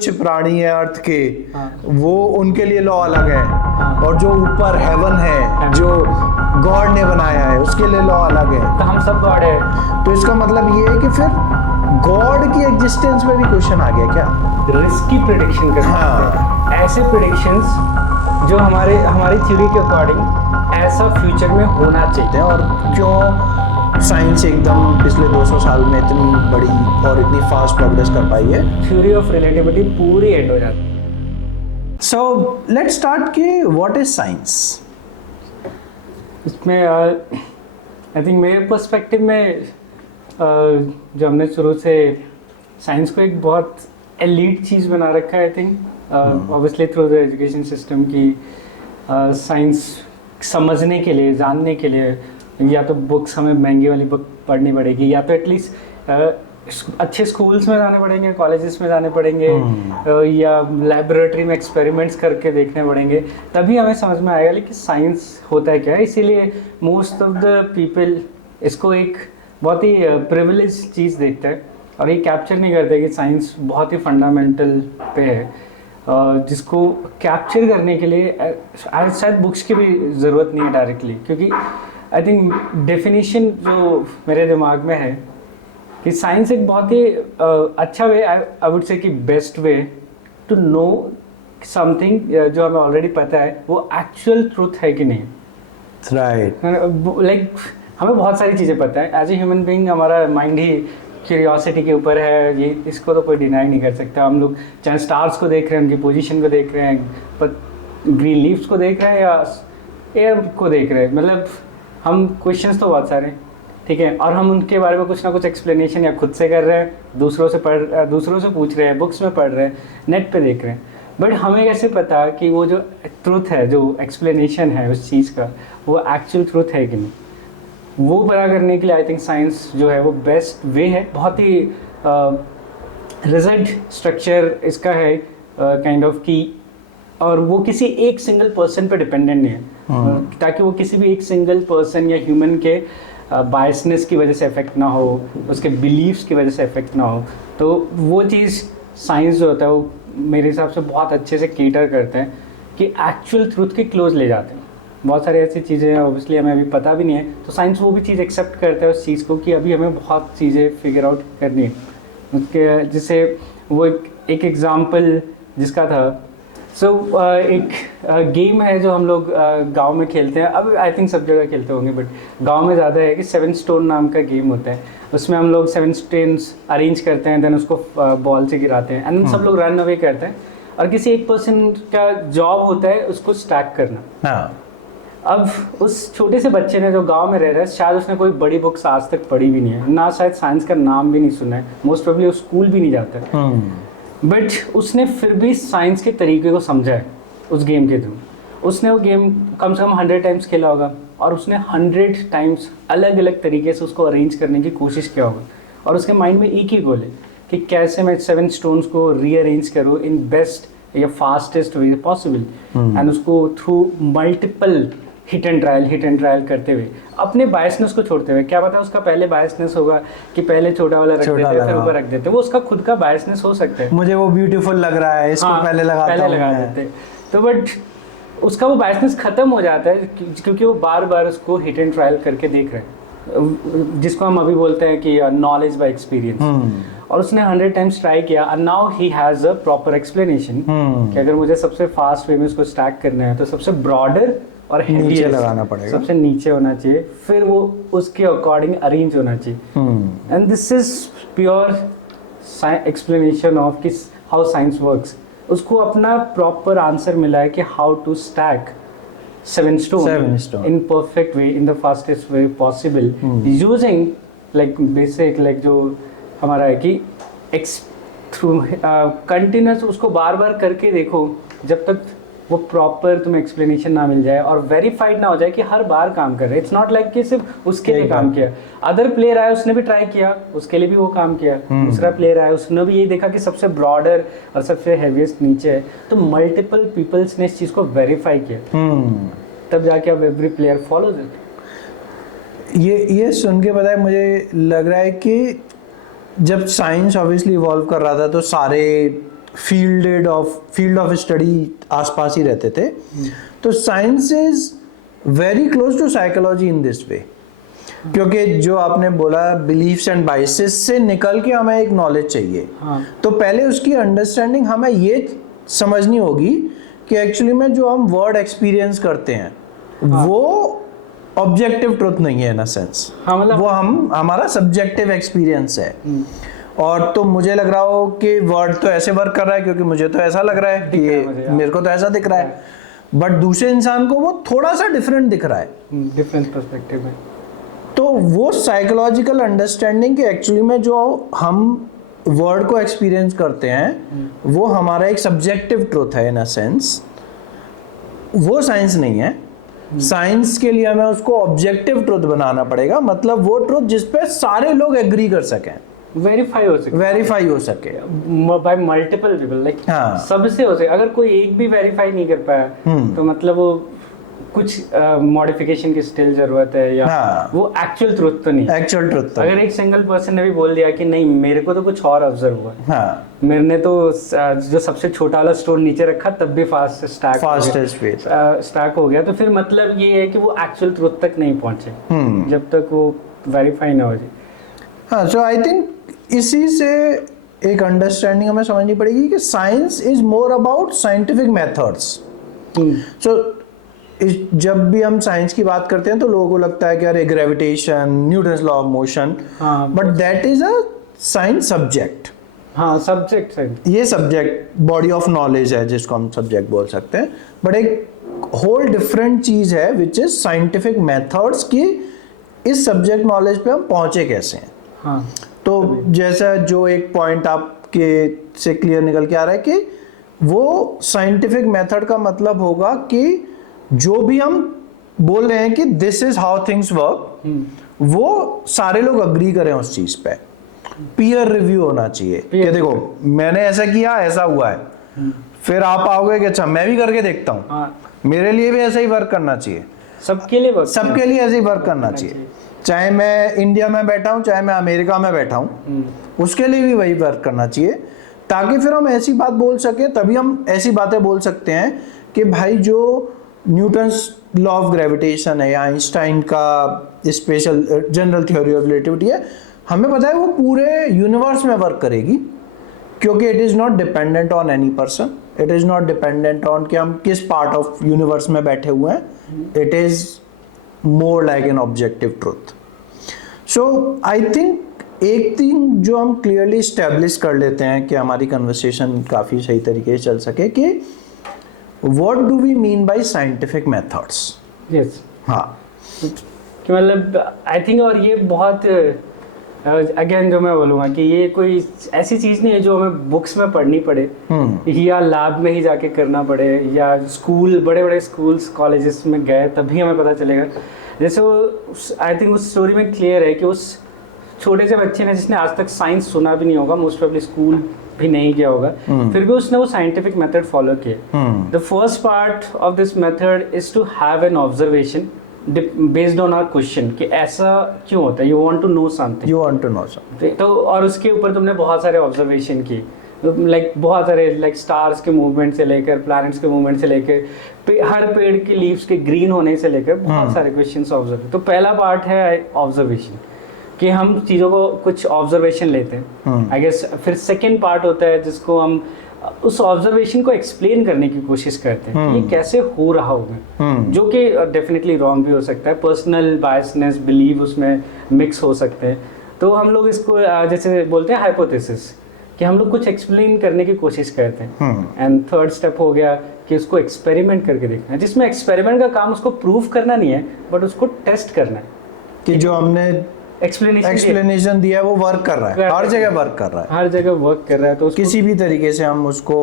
कुछ प्राणी है अर्थ के, हाँ। वो उनके लिए लॉ अलग है, हाँ। और जो ऊपर हेवन है जो गॉड ने बनाया है उसके लिए लॉ अलग है। तो हम सब गॉड है। तो इसका मतलब ये है कि फिर गॉड की एग्जिस्टेंस में भी क्वेश्चन आ गया क्या? रिस्की प्रिडिक्शन कर सकते हैं, ऐसे प्रिडिक्शंस जो हमारी थ्योरी के अकॉर्डिंग ऐसा फ्यूचर में होना चाहिए। और क्यों साइंस एकदम पिछले 200 साल में इतनी बड़ी और इतनी फास्ट प्रोग्रेस कर पाई है? थ्योरी ऑफ रिलेटिविटी पूरी एंड हो जाती है। सो लेट्स स्टार्ट कि व्हाट इज साइंस? इसमें आई थिंक मेरे पर्सपेक्टिव में जो हमने शुरू से साइंस को एक बहुत एलीट चीज़ बना रखा है। I think obviously through the education system की साइंस समझने के लिए, जानने के लिए या तो बुक्स हमें महंगी वाली बुक पढ़नी पड़ेगी, या तो एटलीस्ट अच्छे स्कूल्स में जाने पड़ेंगे, कॉलेजेस में जाने पड़ेंगे, या लेबोरेटरी में एक्सपेरिमेंट्स करके देखने पड़ेंगे, तभी हमें समझ में आएगा लेकिन साइंस होता है क्या है। इसीलिए मोस्ट ऑफ द पीपल इसको एक बहुत ही प्रिविलेज चीज़ देखते हैं और ये कैप्चर नहीं करते कि साइंस बहुत ही फंडामेंटल पे है, जिसको कैप्चर करने के लिए शायद बुक्स की भी ज़रूरत नहीं है डायरेक्टली, क्योंकि आई थिंक डेफिनेशन जो मेरे दिमाग में है कि साइंस एक बहुत ही अच्छा वे, आई वुड से कि best way to know something जो हमें ऑलरेडी पता है वो एक्चुअल ट्रूथ है कि नहीं। राइट। लाइक हमें बहुत सारी चीज़ें पता है एज ए ह्यूमन बीइंग, हमारा माइंड ही क्यूरियोसिटी के ऊपर है, ये इसको तो कोई डिनाई नहीं कर सकता। हम लोग चाहे स्टार्स को देख रहे हैं, उनकी पोजीशन को देख रहे हैं, पर ग्रीन लीव्स को देख रहे हैं या एयर को देख रहे हैं, मतलब हम क्वेश्चंस तो बहुत सारे, ठीक है, और हम उनके बारे में कुछ ना कुछ एक्सप्लेनेशन या खुद से कर रहे हैं, दूसरों से पूछ रहे हैं, बुक्स में पढ़ रहे हैं, नेट पे देख रहे हैं। बट हमें कैसे पता कि वो जो ट्रूथ है, जो एक्सप्लेनेशन है उस चीज़ का, वो एक्चुअल ट्रूथ है कि नहीं? वो पता करने के लिए आई थिंक साइंस जो है वो बेस्ट वे है। बहुत ही रिजल्ट स्ट्रक्चर इसका है काइंड ऑफ की, और वो किसी एक सिंगल पर्सन पे डिपेंडेंट नहीं है, ताकि वो किसी भी एक सिंगल पर्सन या ह्यूमन के बायसनेस की वजह से इफेक्ट ना हो, उसके बिलीव्स की वजह से इफेक्ट ना हो। तो वो चीज़ साइंस जो होता है वो मेरे हिसाब से बहुत अच्छे से केटर करते हैं कि एक्चुअल ट्रूथ के क्लोज ले जाते हैं। बहुत सारी ऐसी चीज़ें हैं ऑब्वियसली हमें अभी पता भी नहीं है, तो साइंस वो भी चीज़ एक्सेप्ट करता है उस चीज़ को कि अभी हमें बहुत चीज़ें फिगर आउट करनी है उसके। जैसे वो एक एग्जांपल जिसका था, एक गेम है जो हम लोग गांव में खेलते हैं, अब आई थिंक सब जगह खेलते होंगे बट गांव में ज़्यादा है, कि 7 स्टोन नाम का गेम होता है। उसमें हम लोग 7 स्टोन्स अरेंज करते हैं, देन उसको बॉल से गिराते हैं एंड सब लोग रन अवे करते हैं, और किसी एक पर्सन का जॉब होता है उसको स्टैक करना। अब उस छोटे से बच्चे ने जो गांव में रह रहा है, शायद उसने कोई बड़ी बुक्स आज तक पढ़ी भी नहीं है, ना शायद साइंस का नाम भी नहीं सुना है, मोस्ट प्रोबेबली वो स्कूल भी नहीं जाता है, बट उसने फिर भी साइंस के तरीके को समझा है उस गेम के थ्रू। उसने वो गेम कम से कम 100 टाइम्स खेला होगा, और उसने 100 टाइम्स अलग अलग तरीके से उसको अरेंज करने की कोशिश किया होगा, और उसके माइंड में एक ही गोल है कि कैसे मैं 7 स्टोन्स को रीअरेंज करूँ इन बेस्ट या फास्टेस्ट वे पॉसिबल, एंड उसको through multiple hit and trial करते हुए, अपने बायसनेस को छोड़ते हुए। क्या पता उसका पहले बायसनेस होगा कि पहले छोटा वाला रख देते फिर ऊपर रख देते, वो उसका खुद का बायसनेस हो सकता है, मुझे वो ब्यूटीफुल लग रहा है इसको पहले लगा देते। तो बट उसका वो बायसनेस खत्म हो जाता है क्योंकि वो बार बार उसको हिट एंड ट्रायल करके देख रहे हैं, जिसको हम अभी बोलते हैं कि नॉलेज बाय एक्सपीरियंस। और उसने 100 टाइम्स ट्राई किया, and now he has a proper explanation कि अगर मुझे सबसे फास्ट वे में उसको स्टैक करना है तो सबसे ब्रॉडर और नीचे लगाना पड़ेगा, सबसे नीचे होना चाहिए, फिर वो उसके अकॉर्डिंग अरेंज होना चाहिए। And this is pure explanation of किस हाउ साइंस वर्क्स। उसको अपना प्रॉपर आंसर मिला है कि how to stack 7 stone in perfect way, in the fastest way possible, using like basic like जो हमारा है कि थ्रू कंटिन्यूस उसको बार बार करके देखो जब तक वो प्रॉपर तुम्हें एक्सप्लेनेशन ना मिल जाए और वेरीफाइड ना हो जाए कि हर बार काम कर रहे हैं। इट्स नॉट लाइक कि सिर्फ उसके लिए काम किया, अदर प्लेयर आया उसने भी ट्राई किया, उसके लिए भी वो काम किया, दूसरा प्लेयर आया उसने भी यही देखा कि सबसे ब्रॉडर और सबसे हैवीएस्ट नीचे है, तो मल्टीपल पीपल्स ने इस चीज़ को वेरीफाई किया, तब जाके अब एवरी प्लेयर फॉलोज इट। ये सुन के पता है मुझे लग रहा है कि जब साइंस ऑब्वियसली इवॉल्व कर रहा था तो सारे फील्ड ऑफ स्टडी आसपास ही रहते थे। तो science is very close to psychology in this way, क्योंकि जो आपने बोला बिलीफ्स एंड बाइसेस से निकल के हमें एक नॉलेज चाहिए। हाँ। तो पहले उसकी अंडरस्टैंडिंग हमें ये समझनी होगी कि एक्चुअली में जो हम वर्ड एक्सपीरियंस करते हैं वो ऑब्जेक्टिव ट्रुथ नहीं है इन अ सेंस। हाँ, मतलब वो हमारा सब्जेक्टिव एक्सपीरियंस है। और तो मुझे लग रहा हो कि वर्ड तो ऐसे वर्क कर रहा है क्योंकि मुझे तो ऐसा लग रहा है कि मेरे को तो ऐसा दिख रहा है, बट दूसरे इंसान को वो थोड़ा सा डिफरेंट दिख रहा है, डिफरेंट पर्सपेक्टिव है। तो वो साइकोलॉजिकल अंडरस्टैंडिंग कि एक्चुअली में जो हम वर्ड को एक्सपीरियंस करते हैं वो हमारा एक सब्जेक्टिव ट्रुथ है इन अ सेंस, वो साइंस नहीं है। साइंस के लिए हमें उसको ऑब्जेक्टिव ट्रुथ बनाना पड़ेगा, मतलब वो ट्रुथ जिस पे सारे लोग एग्री कर सकें, वेरीफाई हो सके बाय मल्टीपल पीपल, लाइक हाँ। सबसे हो सके। अगर कोई एक भी वेरीफाई नहीं कर पाया तो मतलब वो कुछ मॉडिफिकेशन की स्टिल जरूरत है, या हाँ। वो एक्चुअल ट्रुथ तो नहीं है। एक्चुअल ट्रुथ तो अगर एक सिंगल पर्सन ने भी बोल दिया कि नहीं मेरे को तो कुछ और ऑब्जर्व हुआ, हाँ, मेरे ने तो जो सबसे छोटा वाला स्टोन नीचे रखा तब भी फास्ट स्टैक हो गया, तो फिर मतलब ये है कि वो एक्चुअल ट्रुथ तक नहीं पहुंचे जब तक वो वेरीफाई ना हो जाए। हाँ, सो आई थिंक इसी से एक अंडरस्टैंडिंग हमें समझनी पड़ेगी कि science is more about scientific methods. So जब भी हम साइंस की बात करते हैं तो लोगों को लगता है कि अरे gravitation, Newton's law of motion, but that is a science subject. हाँ, सब्जेक्ट है ये, सब्जेक्ट बॉडी ऑफ नॉलेज है जिसको हम सब्जेक्ट बोल सकते हैं, बट एक होल डिफरेंट चीज है विच इज साइंटिफिक मेथड्स की इस सब्जेक्ट नॉलेज पे हम पहुंचे कैसे हैं। हाँ, तो जैसा जो एक पॉइंट आपके से क्लियर निकल के आ रहा है कि वो साइंटिफिक मेथड का मतलब होगा कि जो भी हम बोल रहे हैं कि this is how things work, वो सारे लोग अग्री करें उस चीज पे। पीयर रिव्यू होना चाहिए कि देखो मैंने ऐसा किया, ऐसा हुआ है, फिर आप आओगे कि अच्छा मैं भी करके देखता हूँ, हाँ, मेरे लिए भी ऐसा ही वर्क करना चाहिए, सबके लिए ऐसे ही वर्क करना चाहिए। चाहे मैं इंडिया में बैठा हूँ, चाहे मैं अमेरिका में बैठा हूँ, उसके लिए भी वही वर्क करना चाहिए, ताकि फिर हम ऐसी बात बोल सके। तभी हम ऐसी बातें बोल सकते हैं कि भाई जो न्यूटन्स लॉ ऑफ ग्रेविटेशन है या आइंस्टाइन का special general theory of relativity है, हमें पता है वो पूरे यूनिवर्स में वर्क करेगी, क्योंकि it is not dependent on any person, it is not dependent on कि हम किस पार्ट ऑफ यूनिवर्स में बैठे हुए हैं, it is more like an objective truth. So I think एक थिंग जो हम क्लियरली स्टैब्लिश कर लेते हैं कि हमारी कन्वर्सेशन काफ़ी सही तरीके से चल सके कि what do we mean by scientific methods. Yes, हाँ, कि मतलब आई थिंक, और ये बहुत अगेन जो मैं बोलूँगा कि ये कोई ऐसी चीज़ नहीं है जो हमें बुक्स में पढ़नी पड़े या लैब में ही जाके करना पड़े या स्कूल, बड़े बड़े स्कूल्स कॉलेजेस में गए तभी हमें पता चलेगा। जैसे वो आई थिंक उस स्टोरी में क्लियर है कि उस छोटे से बच्चे ने जिसने आज तक साइंस सुना भी नहीं होगा, मोस्ट प्रोबेबली स्कूल भी नहीं किया होगा, फिर भी उसने वो साइंटिफिक मेथड फॉलो किया। The first part of this method is to have an observation based on our question कि ऐसा क्यों होता है, you want to know something, तो और उसके ऊपर तुमने बहुत सारे ऑब्जर्वेशन किए, लाइक बहुत सारे, लाइक स्टार्स के मूवमेंट से लेकर प्लैनेट्स के मूवमेंट से लेकर हर पेड़ के लीव्स के ग्रीन होने से लेकर बहुत सारे क्वेश्चंस ऑब्जर्व। तो पहला पार्ट है ऑब्जर्वेशन, कि हम चीज़ों को कुछ ऑब्जर्वेशन लेते हैं, आई गेस। फिर सेकेंड पार्ट होता है जिसको हम उस ऑब्जर्वेशन को एक्सप्लेन करने की कोशिश करते हैं कि ये कैसे हो रहा होगा, जो कि डेफिनेटली रॉन्ग भी हो सकता है, पर्सनल बायसनेस बिलीव उसमें मिक्स हो सकते हैं। तो हम लोग इसको जैसे बोलते हैं हाइपोथेसिस, कि हम लोग कुछ एक्सप्लेन करने की कोशिश करते हैं। एंड थर्ड स्टेप हो गया कि उसको एक्सपेरिमेंट करके देखना है, जिसमें एक्सपेरिमेंट का काम उसको प्रूव करना नहीं है बट उसको टेस्ट करना है कि जो हमने एक्सप्लेनेशन दिया है वो वर्क कर रहा है, हर जगह वर्क कर रहा है, हर जगह वर्क कर रहा है। तो किसी भी तरीके से हम उसको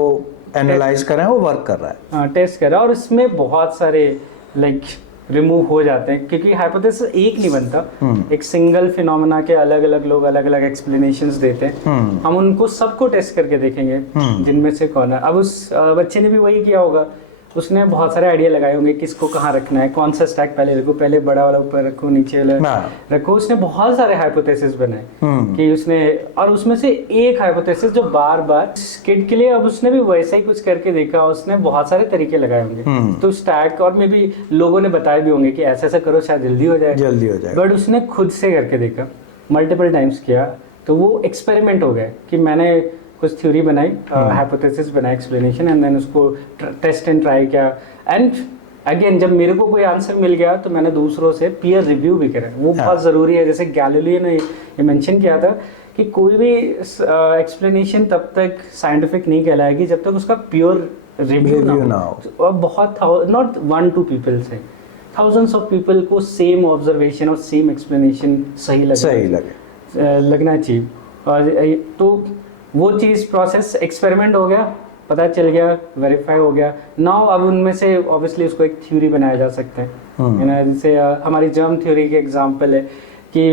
एनालाइज करें वो वर्क कर रहा है। हाँ, टेस्ट कर रहा है। और इसमें बहुत सारे लाइक रिमूव हो जाते हैं, क्योंकि हाइपोथेसिस एक नहीं बनता, एक सिंगल फिनोमेना के अलग अलग लोग अलग अलग एक्सप्लेनेशंस देते हैं। हम उनको सबको टेस्ट करके देखेंगे जिनमें से कौन है। अब उस बच्चे ने भी वही किया होगा, उसने बहुत सारे आइडिया लगाए होंगे किसको कहाँ रखना है, कौन सा स्टैक पहले रखो, पहले बड़ा वाला ऊपर रखो, नीचे वाला रखो। उसने बहुत सारे हाइपोथेसिस बनाए कि उसने, और उसमें से एक हाइपोथेसिस जो बार बार किड के लिए, अब उसने भी वैसा ही कुछ करके देखा, उसने बहुत सारे तरीके लगाए होंगे तो स्टैक, और में भी लोगों ने बताए भी होंगे कि ऐसा ऐसा करो शायद जल्दी हो जाए, बट उसने खुद से करके देखा, मल्टीपल टाइम्स किया, तो वो एक्सपेरिमेंट हो गया कि मैंने कुछ थ्योरी बनाई, हाइपोथेसिस बनाई, एक्सप्लेनेशन, एंड देन उसको टेस्ट एंड ट्राई किया, एंड अगेन जब मेरे को कोई आंसर मिल गया तो मैंने दूसरों से पीयर रिव्यू भी करा, वो बहुत ज़रूरी है। जैसे गैलीलियो ने ये मेंशन किया था कि कोई भी एक्सप्लेनेशन तब तक साइंटिफिक नहीं कहलाएगी जब तक उसका प्योर रिव्यू ना हो। और बहुत नॉट 1-2 पीपल से, थाउजेंड्स ऑफ पीपल को सेम ऑब्जर्वेशन और सेम एक्सप्लेनेशन सही लगना चाहिए। और तो वो चीज़ प्रोसेस एक्सपेरिमेंट हो गया, पता चल गया, वेरीफाई हो गया। नाउ अब उनमें से ऑब्वियसली उसको एक थ्योरी बनाया जा सकता है। जैसे हमारी जर्म थ्योरी के एग्जांपल है कि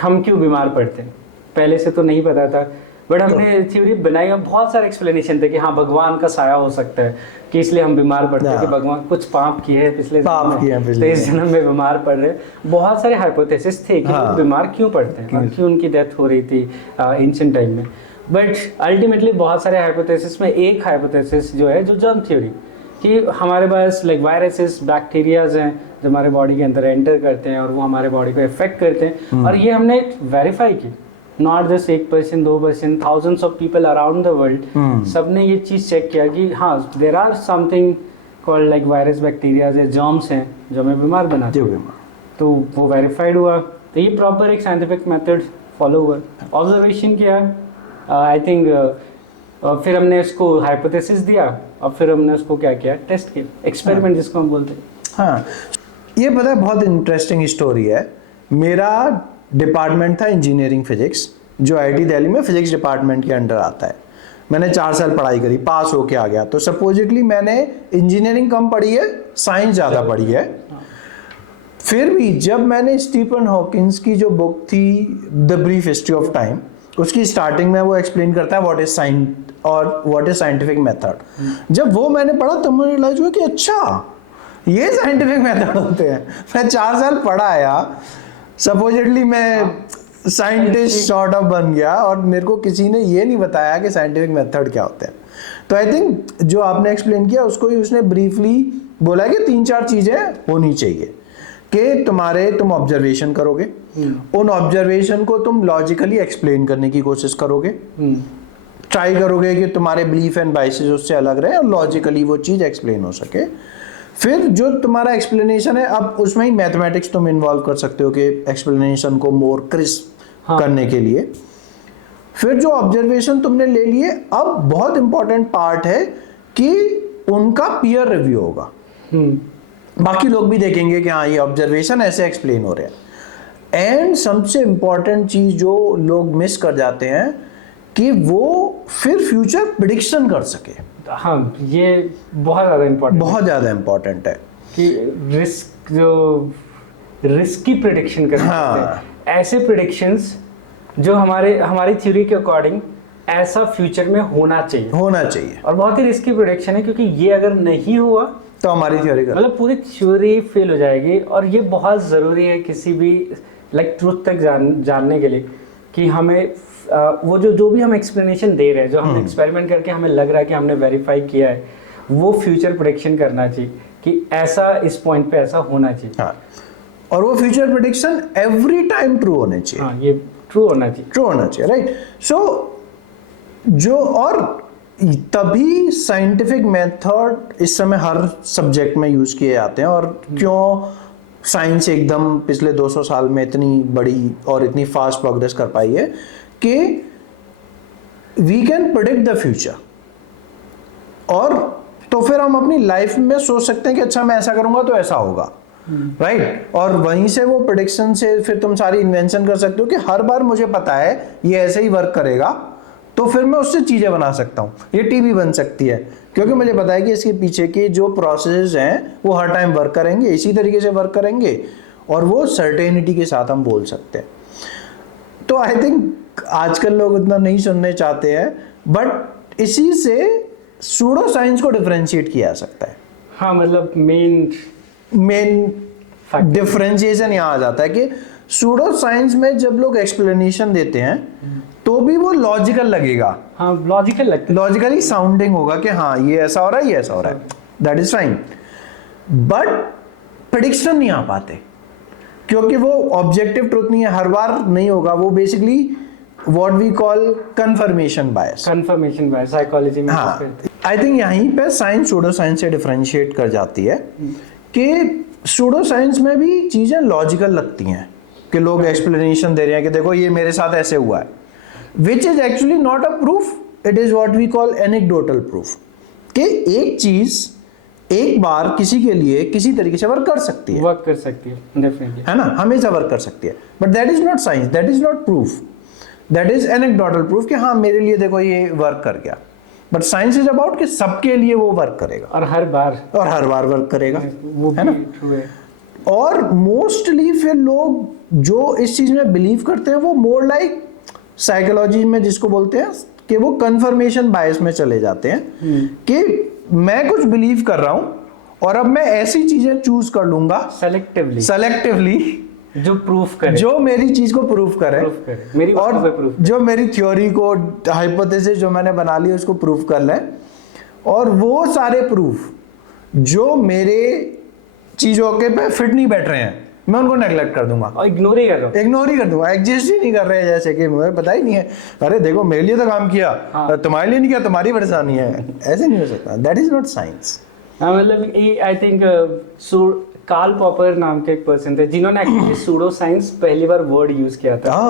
हम क्यों बीमार पड़ते हैं, पहले से तो नहीं पता था, बट हमने थ्योरी बनाई और बहुत सारे एक्सप्लेनेशन थे कि हाँ भगवान का साया हो सकता है कि इसलिए हम बीमार पड़ते हैं, कि भगवान कुछ पाप किए हैं पिछले तो इस जन्म में बीमार पड़ रहे हैं। बहुत सारे हाइपोथेसिस थे कि लोग बीमार क्यों पड़ते हैं और क्यों उनकी डेथ हो रही थी एंशिएंट टाइम में। बट अल्टीमेटली बहुत सारे हाइपोथेसिस में एक हाइपोथेसिस जो है, जो जर्म थ्योरी, कि हमारे पास लाइक वायरसेस, बैक्टीरियाज हैं जो हमारे बॉडी के अंदर एंटर करते हैं और वो हमारे बॉडी को इफेक्ट करते हैं। और ये हमने वेरीफाई की, not just 1%, 2%, thousands of people around the world, सबने ये चीज़ चेक किया कि हाँ there are something called like virus, bacterias या जर्म्स हैं जो हमें बीमार बनाते हैं। तो वो वेरीफाइड हुआ, तो ये प्रॉपर एक साइंटिफिक मेथड फॉलो हुआ, ऑब्जर्वेशन किया, आई थिंक फिर हमने उसको हाइपोथेसिस दिया और फिर हमने उसको क्या किया, टेस्ट किया, एक्सपेरिमेंट जिसको हम बोलते हैं। हाँ, ये पता है बहुत इंटरेस्टिंग स्टोरी है। मेरा डिपार्टमेंट था इंजीनियरिंग फिजिक्स, जो आईआईटी दिल्ली में फिजिक्स डिपार्टमेंट के अंडर आता है। मैंने 4 साल पढ़ाई करी, पास होके आ गया। तो सपोजिटली मैंने इंजीनियरिंग कम पढ़ी है, साइंस ज़्यादा पढ़ी है। फिर भी जब मैंने स्टीफन हॉकिंस की जो बुक थी the brief history of time, उसकी स्टार्टिंग में वो एक्सप्लेन करता है व्हाट इज साइंस और व्हाट इज साइंटिफिक मेथड। जब वो मैंने पढ़ा तब मुझे रियलाइज हुआ कि अच्छा ये साइंटिफिक मेथड होते हैं। मैं 4 साल पढ़ा आया, सपोजिटली मैं साइंटिस्ट सॉर्ट ऑफ बन गया और मेरे को किसी ने ये नहीं बताया कि साइंटिफिक मेथड क्या होते हैं। तो आई थिंक जो आपने एक्सप्लेन किया उसको ही उसने ब्रीफली बोला कि 3-4 चीज़ें होनी चाहिए कि तुम ऑब्जर्वेशन करोगे, उन ऑब्जर्वेशन को तुम लॉजिकली एक्सप्लेन करने की कोशिश करोगे, ट्राई करोगे कि तुम्हारे बिलीफ एंड बाइसेस उससे अलग रहे और लॉजिकली वो चीज़ एक्सप्लेन हो सके। फिर जो तुम्हारा एक्सप्लेनेशन है, अब उसमें ही मैथमेटिक्स तुम इन्वॉल्व कर सकते हो कि एक्सप्लेनेशन को मोर क्रिस्प करने के लिए। फिर जो ऑब्जर्वेशन तुमने ले लिए, अब बहुत इंपॉर्टेंट पार्ट है कि उनका पीयर रिव्यू होगा। बाकी लोग भी देखेंगे कि हाँ ये ऑब्जर्वेशन ऐसे एक्सप्लेन हो रहे हैं। एंड सबसे इंपॉर्टेंट चीज जो लोग मिस कर जाते हैं कि वो फिर फ्यूचर प्रिडिक्शन कर सके। हाँ, ये बहुत ज़्यादा इम्पोर्टेंट है कि रिस्क की प्रिडिक्शन कर सकते हैं। ऐसे प्रिडिक्शंस जो हमारी थ्योरी के अकॉर्डिंग ऐसा फ्यूचर में होना चाहिए। और बहुत ही रिस्की प्रिडिक्शन है, क्योंकि ये अगर नहीं हुआ तो हमारी थ्योरी मतलब पूरी थ्योरी फेल हो जाएगी। और ये बहुत ज़रूरी है किसी भी लाइक ट्रूथ तक जानने के लिए कि हमें वो जो भी हम एक्सप्लेनेशन दे रहे हैं, जो हम एक्सपेरिमेंट करके हमें लग रहा है कि हमने वेरीफाई किया है, वो फ्यूचर प्रेडिक्शन करना चाहिए कि ऐसा इस पॉइंट पे ऐसा होना चाहिए। हाँ। और वो future prediction every time true होने चाहिए। हाँ, ये ट्रू होना चाहिए, राइट। सो जो और तभी साइंटिफिक मेथड इस समय हर सब्जेक्ट में यूज किए जाते हैं। और क्यों साइंस एकदम पिछले 200 साल में इतनी बड़ी और इतनी फास्ट प्रोग्रेस कर पाई है कि we can predict the future. और तो फिर हम अपनी लाइफ में सोच सकते हैं कि अच्छा मैं ऐसा करूंगा तो ऐसा होगा, राइट। और वहीं से वो प्रेडिक्शन से फिर तुम सारी इन्वेंशन कर सकते हो कि हर बार मुझे पता है ये ऐसे ही वर्क करेगा, तो फिर मैं उससे चीजें बना सकता हूँ। ये टीवी बन सकती है क्योंकि मुझे पता है कि इसके पीछे के जो प्रोसेस हैं वो हर टाइम वर्क करेंगे, इसी तरीके से वर्क करेंगे, और वो सर्टेनिटी के साथ हम बोल सकते हैं। तो आई थिंक आजकल लोग उतना नहीं सुनने चाहते हैं, बट इसी से सूडो साइंस को डिफरेंशिएट किया जा सकता है। हाँ मतलब मेन डिफरेंशिएशन यहाँ आ जाता है कि सूडो साइंस में जब लोग एक्सप्लेनेशन देते हैं तो भी वो लॉजिकल लगेगा, हाँ लॉजिकल लगता है, लॉजिकली साउंडिंग होगा कि हाँ ये ऐसा हो रहा है, ये ऐसा हो रहा है, that is fine. But prediction नहीं आ पाते क्योंकि वो ऑब्जेक्टिव ट्रुथ नहीं है, हर बार नहीं होगा। वो basically what we call confirmation bias psychology में। हाँ, आई थिंक यहीं पे साइंस सूडो साइंस से डिफरेंशिएट कर जाती है कि सूडो साइंस में भी चीजें लॉजिकल लगती हैं कि लोग एक्सप्लेनेशन दे रहे हैं कि देखो ये मेरे साथ ऐसे हुआ है, which is actually not a proof, it is what we call anecdotal proof कि एक चीज एक बार किसी के लिए किसी तरीके से वर्क कर सकती है, डेफिनेटली, है ना, हमेशा वर्क कर सकती है, but that is not science, that is not proof, that is anecdotal proof कि हाँ मेरे लिए देखो ये वर्क कर गया। बट साइंस इज अबाउट कि सबके लिए वो वर्क करेगा और हर बार वर्क करेगा, वो है ना। ट्रू है। और मोस्टली फिर लोग जो इस चीज में बिलीव करते हैं वो मोर लाइक साइकोलॉजी में जिसको बोलते हैं कि वो कंफर्मेशन बायस में चले जाते हैं कि मैं कुछ बिलीव कर रहा हूं और अब मैं ऐसी चीजें चूज कर लूंगा सेलेक्टिवली जो प्रूफ करे, जो मेरी चीज को प्रूफ करे, मेरी और प्रूफ जो मेरी थ्योरी को, हाइपोथेसिस जो मैंने बना ली उसको प्रूफ कर ले, और वो सारे प्रूफ जो मेरे चीजों के पे फिट नहीं बैठ रहे हैं मैं उनको नेग्लेक्ट कर दूंगा और इग्नोर ही कर दूंगा, एग्जिस्ट ही नहीं कर रहे हैं, जैसे कि मुझे पता ही नहीं है, अरे देखो मेरे लिए तो काम किया, हाँ। तुम्हारे लिए नहीं किया, तुम्हारी परेशानी है, ऐसे नहीं हो सकता, दैट इज नॉट साइंस। हाँ मतलब आई थिंक कार्ल पॉपर नाम के एक पर्सन थे जिन्होंने एक्चुअली सूडो साइंस पहली बार वर्ड यूज किया था,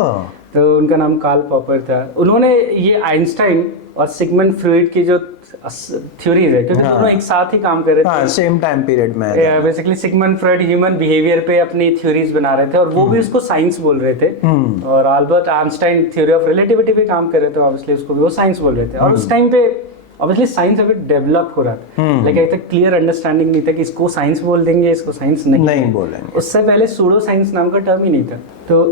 तो उनका नाम कार्ल पॉपर था। उन्होंने ये आइंस्टाइन और सिगमंड फ्रॉइड की जो थ्योरीज है, क्योंकि दोनों एक साथ ही काम कर रहे थे, सेम टाइम पीरियड में, basically Sigmund Freud human behaviour पे अपनी थ्योरीज बना रहे थे और वो भी उसको साइंस बोल रहे थे, और Albert Einstein theory of relativity पे काम कर रहे थे, ऑब्वियसली उसको भी वो साइंस बोल रहे थे। और उस टाइम पे ऑब्वियसली साइंस अभी डेवलप हो रहा था, लेकिन अभी तक क्लियर अंडरस्टैंडिंग नहीं था कि इसको साइंस बोल देंगे, इसको साइंस नहीं बोलेंगे। उससे पहले सूडो साइंस नाम का टर्म ही नहीं था। तो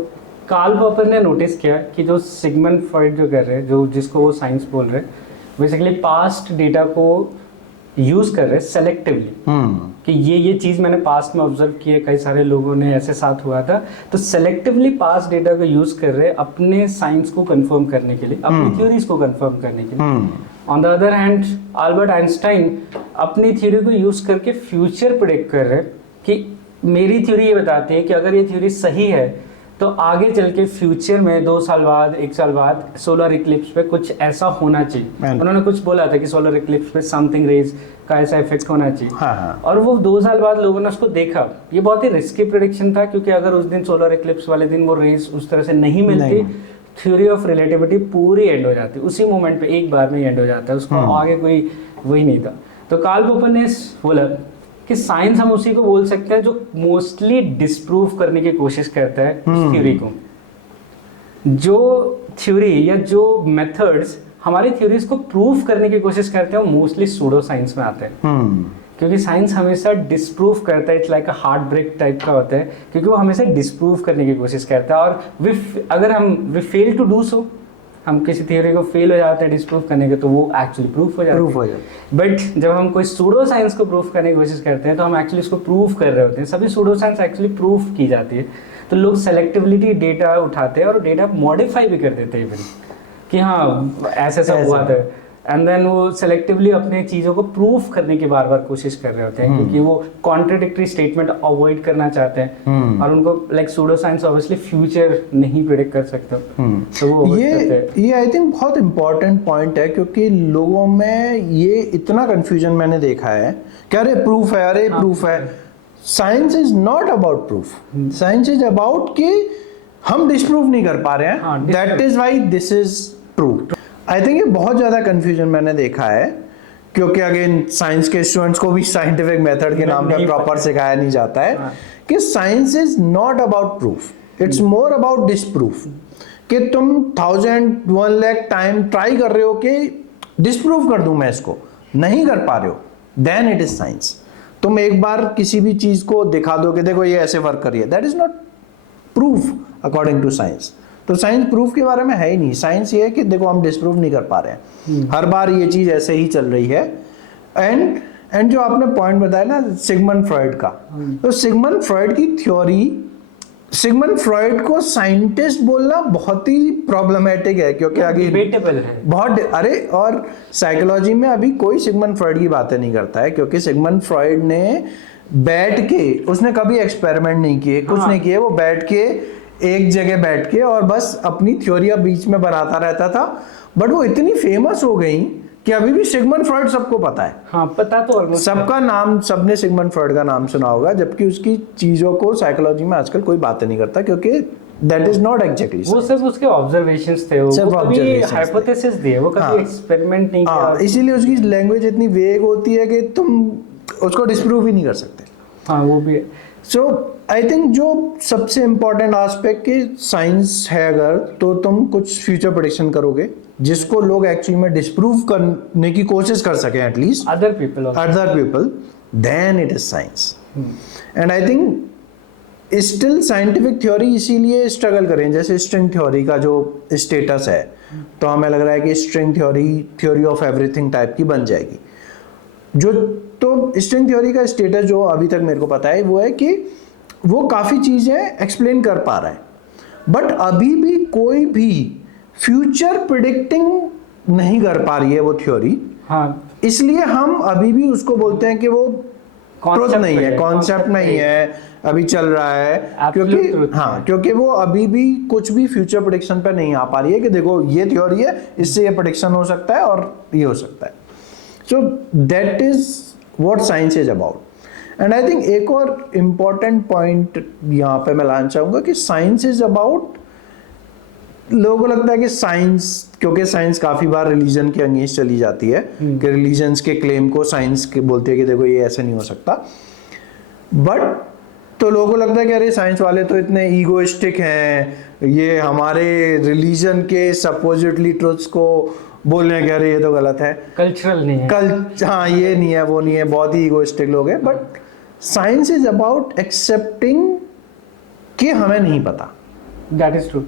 कार्ल पॉपर ने नोटिस किया कि जो सिगमंड फ्रॉइड जो कर रहे हैं, जो जिसको वो साइंस बोल रहे हैं, बेसिकली पास्ट डेटा को यूज कर रहे हैं सेलेक्टिवली, कि ये चीज मैंने पास्ट में ऑब्जर्व की है, कई सारे लोगों ने ऐसे साथ हुआ था, तो सेलेक्टिवली पास्ट डेटा को यूज कर रहे हैं अपने साइंस को कंफर्म करने के लिए, अपनी थ्योरीज को कंफर्म करने के लिए। On the other hand Albert Einstein अपनी थ्योरी को यूज करके फ्यूचर प्रेडिक्ट कर रहे हैं कि मेरी थ्योरी ये बताती है कि अगर ये थ्योरी सही है तो आगे चल के फ्यूचर में 2 साल बाद 1 साल बाद सोलर इक्लिप्स पे कुछ ऐसा होना चाहिए। उन्होंने कुछ बोला था कि सोलर इक्लिप्स पे समथिंग रेज का ऐसा इफेक्ट होना चाहिए। हाँ। और वो 2 साल बाद लोगों ने उसको देखा। ये बहुत ही रिस्की प्रेडिक्शन था, क्योंकि अगर उस दिन सोलर इक्लिप्स वाले दिन वो रेज उस तरह से नहीं मिलती, थ्योरी ऑफ रिलेटिविटी पूरी एंड हो जाती, उसी मोमेंट पे एक बार में एंड हो जाता है, उसको आगे कोई वही नहीं था। तो कार्ल पॉपर ने बोला कि साइंस हम उसी को बोल सकते हैं जो मोस्टली डिस्प्रूव करने की कोशिश करता है उस थ्योरी को। जो थ्योरी या जो मेथड्स हमारी थ्योरीज को प्रूव करने की कोशिश करते हैं वो मोस्टली सूडो साइंस में आते हैं, क्योंकि साइंस हमेशा डिस्प्रूव करता है, it's like a heart break type का होता है, क्योंकि वो हमेशा डिस्प्रूव करने की कोशिश करता है। और अगर we fail to do so, हम किसी थ्योरी को फेल हो जाते हैं डिस्प्रूव करने के, तो वो एक्चुअली प्रूफ हो जाता है। बट जब हम कोई सूडो साइंस को प्रूफ करने की कोशिश करते हैं तो हम एक्चुअली इसको प्रूफ कर रहे होते हैं। सभी सूडो साइंस एक्चुअली प्रूफ की जाती है। तो लोग सेलेक्टिवली डेटा उठाते हैं और डेटा मॉडिफाई भी कर देते हैं इवन, कि हाँ ऐसा सब हुआ था, एंड देन वो सेलेक्टिवली अपने चीज़ों को प्रूफ करने की बार बार कोशिश कर रहे होते हैं, क्योंकि वो कॉन्ट्राडिक्टरी स्टेटमेंट अवॉइड करना चाहते हैं। और उनको like pseudo science obviously future नहीं प्रेडिक्ट कर सकता, तो वो ये आई थिंक बहुत इंपॉर्टेंट पॉइंट है, क्योंकि लोगों में ये इतना कंफ्यूजन मैंने देखा है कि अरे प्रूफ है, अरे प्रूफ है। Science is not about proof, science is about कि हम डिस्प्रूव नहीं कर पा रहे हैं, that is why this is true. I think ये बहुत ज़्यादा कंफ्यूजन मैंने देखा है, क्योंकि अगेन साइंस के स्टूडेंट्स को भी साइंटिफिक मेथड के नाम पर प्रॉपर सिखाया नहीं जाता है कि science is not about proof, it's more about disproof. कि तुम 1000-1 लाख टाइम ट्राई कर रहे हो कि डिसप्रूव कर दूं मैं इसको, नहीं कर पा रहे हो, देन इट इज साइंस। तुम एक बार किसी भी चीज को दिखा दो कि देखो ये ऐसे वर्क कर रही है, that is not proof according to science. तो साइंस प्रूफ के बारे में है ही नहीं। साइंस ये है कि देखो हम डिस्प्रूव नहीं कर पा रहे हैं, हर बार ये चीज ऐसे ही चल रही है। एंड एंड जो आपने पॉइंट बताया ना सिगमंड फ्रॉइड का, तो सिगमंड फ्रॉइड की थ्योरी, सिगमंड फ्रॉइड को साइंटिस्ट बोलना बहुत ही प्रॉब्लमेटिक है, क्योंकि आगे डिबेटेबल है बहुत, अरे और साइकोलॉजी में अभी कोई सिगमंड फ्रॉइड की बातें नहीं करता है, क्योंकि सिगमंड फ्रॉइड ने बैठ के, उसने कभी एक्सपेरिमेंट नहीं किए, कुछ नहीं किए, वो बैठ के एक जगह बैठ के और बस अपनी थ्योरी बीच में बनाता रहता था, बट वो इतनी फेमस हो गई कि अभी भी सिगमंड फ्रॉइड सबको पता है। हाँ, पता तो ऑलमोस्ट सबका नाम, सबने सिगमंड फ्रॉइड का नाम सुना होगा, जबकि उसकी चीजों को साइकोलॉजी में आजकल कोई बातें नहीं करता, क्योंकि दैट इज नॉट एग्जैक्टली, वो सिर्फ उसके ऑब्जर्वेशंस थे, वो कभी हाइपोथेसिस दिए, वो कभी एक्सपेरिमेंट नहीं किया। इसीलिए उसकी लैंग्वेज इतनी वेग होती है कि तुम उसको डिस्प्रूव ही नहीं कर सकते। हाँ, वो भी है। सो आई थिंक जो सबसे इम्पोर्टेंट एस्पेक्ट की साइंस है, अगर तो तुम कुछ फ्यूचर प्रेडिक्शन करोगे जिसको लोग एक्चुअली में डिस्प्रूव करने की कोशिश कर सकें, at least other people, then it is science. And I think still scientific theory इसीलिए स्ट्रगल करें, जैसे स्ट्रिंग थ्योरी का जो स्टेटस है, तो हमें लग रहा है कि string theory of everything type की बन जाएगी। जो तो स्ट्रिंग थ्योरी का स्टेटस जो अभी तक मेरे को पता है वो है कि वो काफ़ी चीज़ें एक्सप्लेन कर पा रहा है, बट अभी भी कोई भी फ्यूचर प्रिडिक्टिंग नहीं कर पा रही है वो थ्योरी। हाँ, इसलिए हम अभी भी उसको बोलते हैं कि वो ट्रुथ नहीं है, कॉन्सेप्ट नहीं है, अभी चल रहा है, क्योंकि हाँ, क्योंकि वो अभी भी कुछ भी फ्यूचर प्रेडिक्शन पे नहीं आ पा रही है कि देखो ये थ्योरी है, इससे ये प्रेडिक्शन हो सकता है और ये हो सकता है। So that is what science is about. And I think एक और इम्पॉर्टेंट पॉइंट यहाँ पे मैं लाना चाहूंगा कि साइंस इज अबाउट, लोगों को लगता है कि साइंस, क्योंकि साइंस काफी बार रिलीजन के अगेंस्ट चली जाती है कि रिलीजन्स के क्लेम को साइंस के बोलती है कि देखो ये ऐसे नहीं हो सकता, बट तो लोगों को लगता है कि अरे साइंस वाले तो इतने ईगोइस्टिक हैं, ये हमारे रिलीजन के सपोजिटली ट्रुथ्स को बोलने हैं कि अरे ये तो गलत है, कल्चरल नहीं है, हाँ ये नहीं है, वो नहीं है, बहुत ही ईगोइस्टिक लोग हैं। But science is about accepting कि हमें नहीं पता, दैट इज ट्रू,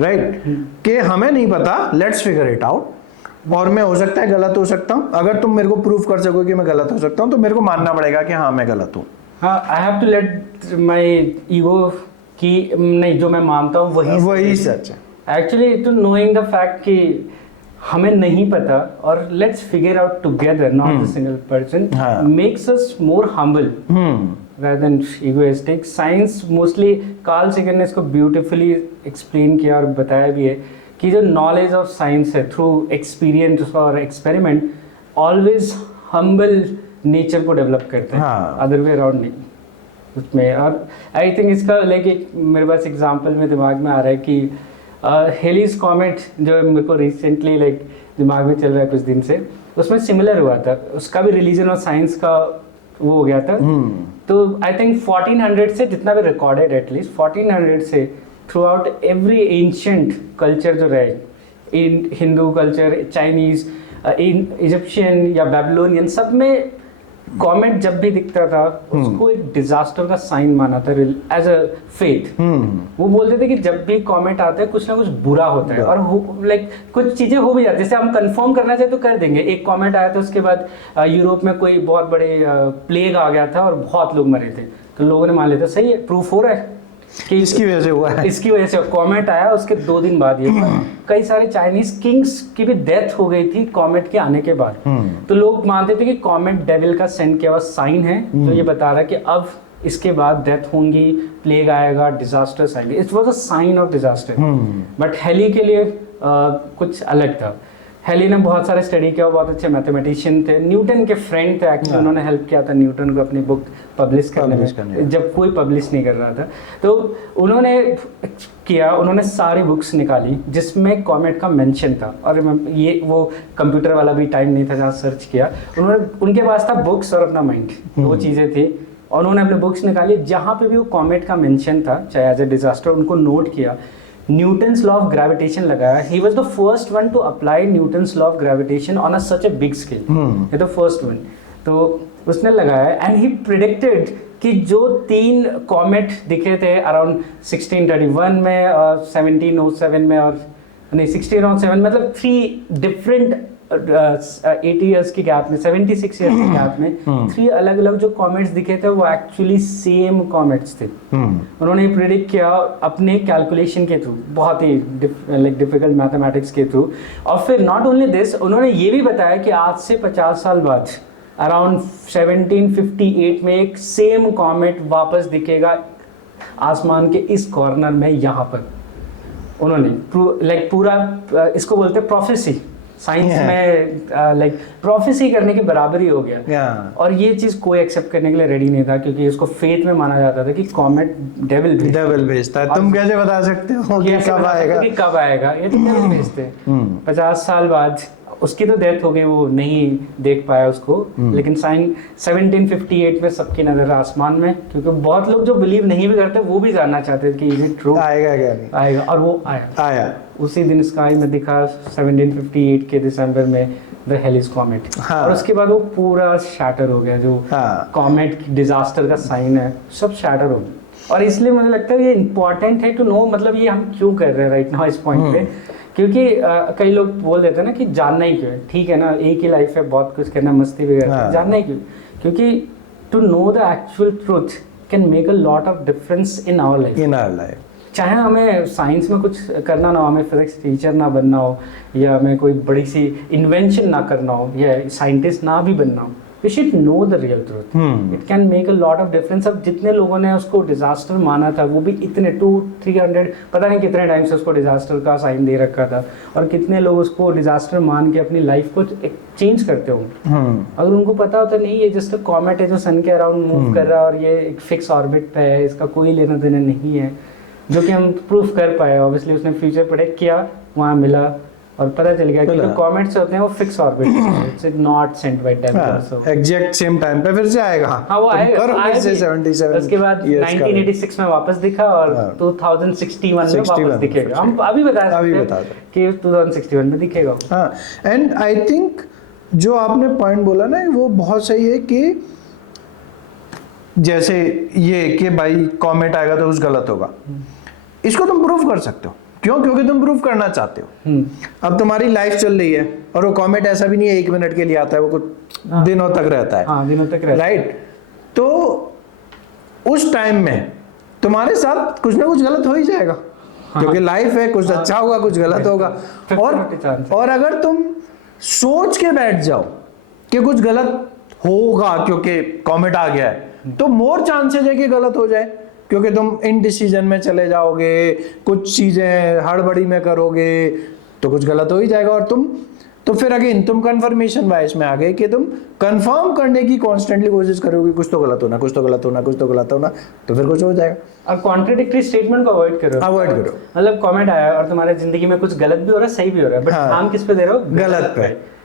राइट, कि हमें नहीं पता, लेट्स फिगर इट आउट, और मैं हो सकता है गलत हो सकता हूँ। अगर तुम मेरे को प्रूव कर सको कि मैं गलत हो सकता हूँ, तो मेरे को मानना पड़ेगा कि हाँ मैं गलत हूँ। हाँ, I have to let my ego कि नहीं, जो मैं मानता हूँ वही सच है। एक्चुअली तो नोइंग द फैक्ट कि हमें नहीं पता और let's figure out together, not a single person, makes us more humble rather than egoistic. Science mostly, Carl Sagan ने इसको ब्यूटिफुली एक्सप्लेन किया और बताया भी है कि जो नॉलेज ऑफ साइंस है थ्रू एक्सपीरियंस और एक्सपेरिमेंट ऑलवेज हम्बल नेचर को डेवलप करते हैं, अदर वे अराउंड नहीं उसमें। और आई थिंक इसका लाइक एक मेरे पास एग्जांपल में दिमाग में आ रहा है कि हेलीज कॉमेट जो मेरे को रिसेंटली लाइक दिमाग में चल रहा है कुछ दिन से, उसमें सिमिलर हुआ था, उसका भी रिलीजन और साइंस का वो हो गया था। तो आई थिंक 1400 से जितना भी रिकॉर्डेड, एटलीस्ट 1400 से through out every ancient culture जो रहे, इन हिंदू कल्चर, चाइनीज, इजिप्शियन या बेबीलोनियन, सब में कॉमेट जब भी दिखता था उसको एक डिजास्टर का साइन माना था एज अ फेथ। वो बोलते थे कि जब भी कॉमेट आता है कुछ ना कुछ बुरा होता है, और लाइक कुछ चीजें हो भी जाती है, जैसे हम कंफर्म करना चाहे तो कर देंगे। एक कॉमेट आया था, उसके बाद यूरोप में कोई बहुत बड़े प्लेग आ गया था और बहुत लोग मरे थे, तो लोगों ने मान लिया था सही है, प्रूफ हो रहा है कि इसकी वजह से हुआ है, इसकी वजह से कॉमेट आया। उसके 2 दिन बाद ये कई सारे चाइनीज किंग्स की भी डेथ हो गई थी कॉमेट के आने के बाद। तो लोग मानते थे कि कॉमेट डेविल का सेंड किया हुआ साइन है, जो ये बता रहा है कि अब इसके बाद डेथ होंगी, प्लेग आएगा, डिजास्टर्स आएंगे। It was a sign of disaster. But Halley के लिए कुछ अलग था। हेली ने बहुत सारे स्टडी किया, बहुत अच्छे मैथमेटिशियन थे, न्यूटन के फ्रेंड थे एक्चुअली, उन्होंने हेल्प किया था न्यूटन को अपनी बुक पब्लिश करने में जब कोई पब्लिश नहीं कर रहा था। तो उन्होंने किया, उन्होंने सारी बुक्स निकाली जिसमें कॉमेट का मेंशन था, और ये वो कंप्यूटर वाला भी टाइम नहीं था जहाँ सर्च किया। उन्होंने, उनके पास था बुक्स और अपना माइंड, 2 चीज़ें थी, और उन्होंने अपने बुक्स निकाली जहाँ पे भी वो कॉमेट का मेंशन था, चाहे एज ए डिजास्टर, उनको नोट किया, न्यूटन्स लॉ ऑफ ग्रेविटेशन लगाया। He was the first one two apply Newton's law of gravitation on a such a big scale, ये द फर्स्ट वन। तो उसने लगाया एंड ही प्रिडिक्टेड कि जो 3 comet दिखे थे अराउंड 1631 में और 1707 में, और नहीं 1607, मतलब 3 डिफरेंट 80 इयर्स की गैप में, 76 इयर्स की गैप में 3 अलग अलग जो कॉमेट्स दिखे थे वो एक्चुअली सेम कॉमेट्स थे। उन्होंने प्रिडिक्ट किया अपने कैलकुलेशन के थ्रू, बहुत ही डिफिकल्ट मैथमेटिक्स के थ्रू। और फिर नॉट ओनली दिस, उन्होंने ये भी बताया कि आज से 50 साल बाद अराउंड 1758 में एक सेम कॉमेट वापस दिखेगा आसमान के इस कॉर्नर में, यहाँ पर। उन्होंने पूरा इसको बोलते हैं प्रोफेसी, साइंस में प्रोफेसी करने के बराबर ही हो गया। और ये चीज कोई एक्सेप्ट करने के लिए रेडी नहीं था, क्योंकि इसको फेथ में माना जाता था कि कॉमेट डेविल भेजता है। तुम कैसे बता सकते हो कि कब आएगा? ये तो डेविल भेजते हैं। 50 साल बाद उसकी तो डेथ हो गई, वो नहीं देख पाया उसको, लेकिन 1758 में सबकी नजर आसमान में, क्योंकि बहुत लोग जो बिलीव नहीं भी करते वो भी जानना चाहते थे कि इज इट ट्रू, आएगा क्या नहीं आएगा। और वो आया उसी दिन स्काई में दिखा 1758 के दिसंबर में, द हेलिस कॉमेट। और उसके बाद वो पूरा शैटर हो गया, जो कॉमेट डिजास्टर का साइन है, सब शैटर हो गया। और इसलिए मुझे लगता है ये इंपॉर्टेंट है टू नो, मतलब ये हम क्यों कर रहे हैं राइट नाउ इस पॉइंट पे, क्योंकि कई लोग बोल देते हैं ना कि जानना ही क्यों है। ठीक है ना, एक ही लाइफ है, बहुत कुछ करना, मस्ती भी करना, जानना ही क्यों? क्योंकि to know the actual truth can make a lot of difference in our life. चाहे हमें साइंस में कुछ करना ना हो, हमें फिजिक्स टीचर ना बनना हो, या हमें कोई बड़ी सी इन्वेंशन ना करना हो, या साइंटिस्ट ना भी बनना हो, we should know the real truth. It can make a lot of difference. अब जितने लोगों ने उसको डिजास्टर माना था, वो भी इतने 200-300 पता नहीं कितने टाइम से उसको डिजास्टर का साइन दे रखा था, और कितने लोग उसको डिजास्टर मान के अपनी लाइफ को चेंज करते होंगे। अगर उनको पता होता नहीं ये जस्ट कॉमेट है जो सन के अराउंड मूव कर रहा है, और ये एक फिक्स ऑर्बिट पे है, इसका कोई लेना देना नहीं है, जो कि हम प्रूफ कर पाए। ऑब्वियसली उसने फ्यूचर प्रेडिक्ट किया, वहाँ मिला, और पता चल गया कि जो कॉमेट्स होते हैं वो फिक्स ऑर्बिट है, it's not sent by them also. Exact same time पे फिर से आएगा। हाँ, वो आएगा फिर से 77। उसके बाद 1986 में वापस दिखा, और 2061 में वापस दिखेगा। हम अभी बता सकते हैं कि 2061 में दिखेगा। हाँ, एंड आई थिंक जो आपने पॉइंट बोला ना, वो बहुत सही है कि जैसे ये कि भाई कॉमेट आएगा तो कुछ गलत होगा, इसको तुम प्रूव कर सकते हो। क्यों? क्योंकि तुम प्रूव करना चाहते हो। अब तुम्हारी लाइफ चल रही है, और वो कॉमेट ऐसा भी नहीं है 1 मिनट के लिए आता है, वो कुछ दिनों तक रहता है। दिनों तक रहता है, राइट? तो उस टाइम में तुम्हारे साथ कुछ ना कुछ गलत हो ही जाएगा, क्योंकि लाइफ है, कुछ अच्छा होगा, कुछ गलत होगा। और अगर तुम सोच के बैठ जाओ कि कुछ गलत होगा क्योंकि कॉमेट आ गया है, तो मोर चांसेस है कि गलत हो जाए, क्योंकि तुम इनडिसीजन में चले जाओगे, कुछ चीजें हड़बड़ी में करोगे, तो कुछ गलत हो ही जाएगा। और तो फिर अगेन तुम कंफर्मेशन बायस में आ गए कि तुम कंफर्म करने की कॉन्स्टेंटली कोशिश करोगे, कुछ तो गलत होना, कुछ तो गलत होना, कुछ तो गलत होना, तो फिर कुछ हो जाएगा। और कॉन्ट्राडिक्टरी स्टेटमेंट को अवॉइड करो। मतलब कमेंट आया और तुम्हारे जिंदगी में कुछ गलत भी हो रहा है, सही भी हो रहा है, बट नाम किस पे दे रहे हो? गलत पे।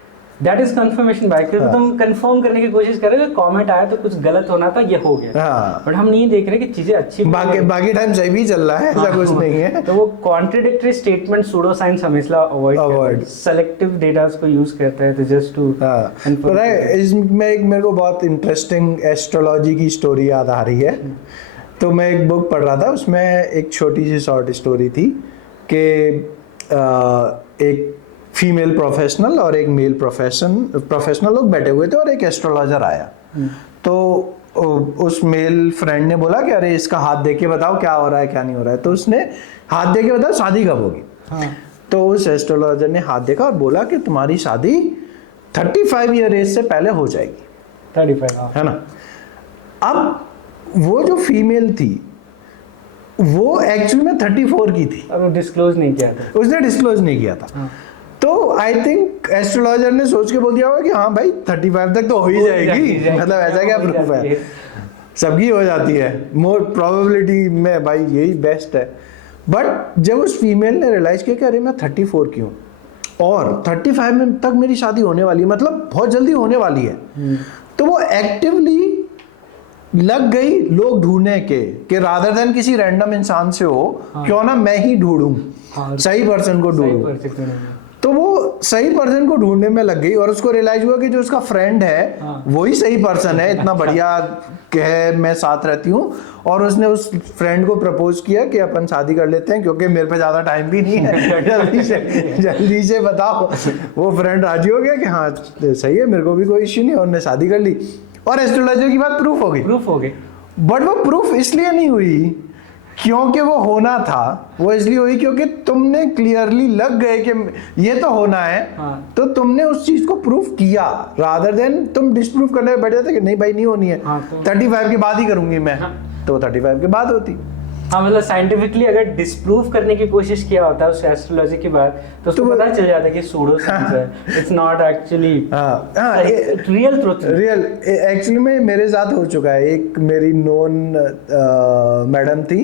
दैट इज कंफर्मेशन बाय, क्योंकि तुम कंफर्म करने की कोशिश कर रहे हो, कमेंट आया तो कुछ गलत होना था, ये हो गया। बट हम नहीं देख रहे कि चीजें अच्छी, बाकी टाइम सही भी चल रहा है, ऐसा कुछ नहीं है। तो वो कॉन्ट्राडिक्टरी स्टेटमेंट, सूडो साइंस हमेशा अवॉइड, सेलेक्टिव डेटा को यूज करते हैं, तो जस्ट टू इसमें एक मेरे को बहुत इंटरेस्टिंग एस्ट्रोलॉजी की स्टोरी याद आ रही है। तो मैं एक बुक पढ़ रहा था, उसमें एक छोटी सी शॉर्ट स्टोरी थी कि एक फीमेल प्रोफेशनल और एक मेल प्रोफेशनल लोग बैठे हुए थे, और एक एस्ट्रोलॉजर आया। तो उस मेल फ्रेंड ने बोला कि अरे इसका हाथ देख के बताओ क्या हो रहा है, क्या नहीं हो रहा है। तो उसने हाथ देख के बताया शादी कब होगी। तो उस एस्ट्रोलॉजर ने हाथ देखा और बोला कि तुम्हारी शादी 35 ईयर एज से पहले हो जाएगी। 35, है ना। अब वो जो फीमेल थी वो एक्चुअली में 34 की थी, और वो डिस्क्लोज नहीं किया था, उसने डिस्क्लोज नहीं किया था। तो आई थिंक एस्ट्रोलॉजर ने सोच के बोल दिया होगा कि हाँ भाई 35 तक तो हो ही जाएगी, मतलब ऐसा क्या प्रूफ है, सबकी हो जाती है, मोर प्रोबेबिलिटी में भाई यही बेस्ट है। बट जब उस फीमेल ने रियलाइज किया कि अरे मैं 34 की हूँ और 35 में तक मेरी शादी होने वाली है, मतलब बहुत जल्दी होने वाली है, तो वो एक्टिवली लग गई लोग ढूंढने के रादर देन किसी रैंडम इंसान से हो, क्यों ना मैं ही ढूंढूं, सही पर्सन को ढूंढूं। तो वो सही पर्सन को ढूंढने में लग गई और उसको रियलाइज हुआ कि जो उसका फ्रेंड है वही सही पर्सन है, इतना बढ़िया है, मैं साथ रहती हूँ। और उसने उस फ्रेंड को प्रपोज किया कि अपन शादी कर लेते हैं क्योंकि मेरे पे ज्यादा टाइम भी नहीं है, जल्दी से बताओ। वो फ्रेंड राजी हो गया कि हाँ सही है, मेरे को भी कोई इश्यू नहीं, और उन्होंने शादी कर ली और एस्ट्रोलॉजर की बात प्रूफ हो गई। बट वो प्रूफ इसलिए नहीं हुई क्योंकि वो होना था, वो इसलिए हुई क्योंकि तुमने क्लियरली लग गए कि ये तो होना है। तो तुमने उस चीज को प्रूफ किया, रादर देन तुम डिस्प्रूव करने में बैठ जाते कि नहीं भाई नहीं होनी है, 35 के बाद ही करूंगी मैं। तो 35 के बाद होती। हाँ, मतलब साइंटिफिकली अगर डिस्प्रूव करने की कोशिश किया होता है उस एस्ट्रोलॉजी की बात, तो उसको पता चल जाता है कि सूडो साइंस है, it's not actually real truth. Real actually में मेरे साथ हो चुका है। एक मेरी नोन मैडम थी,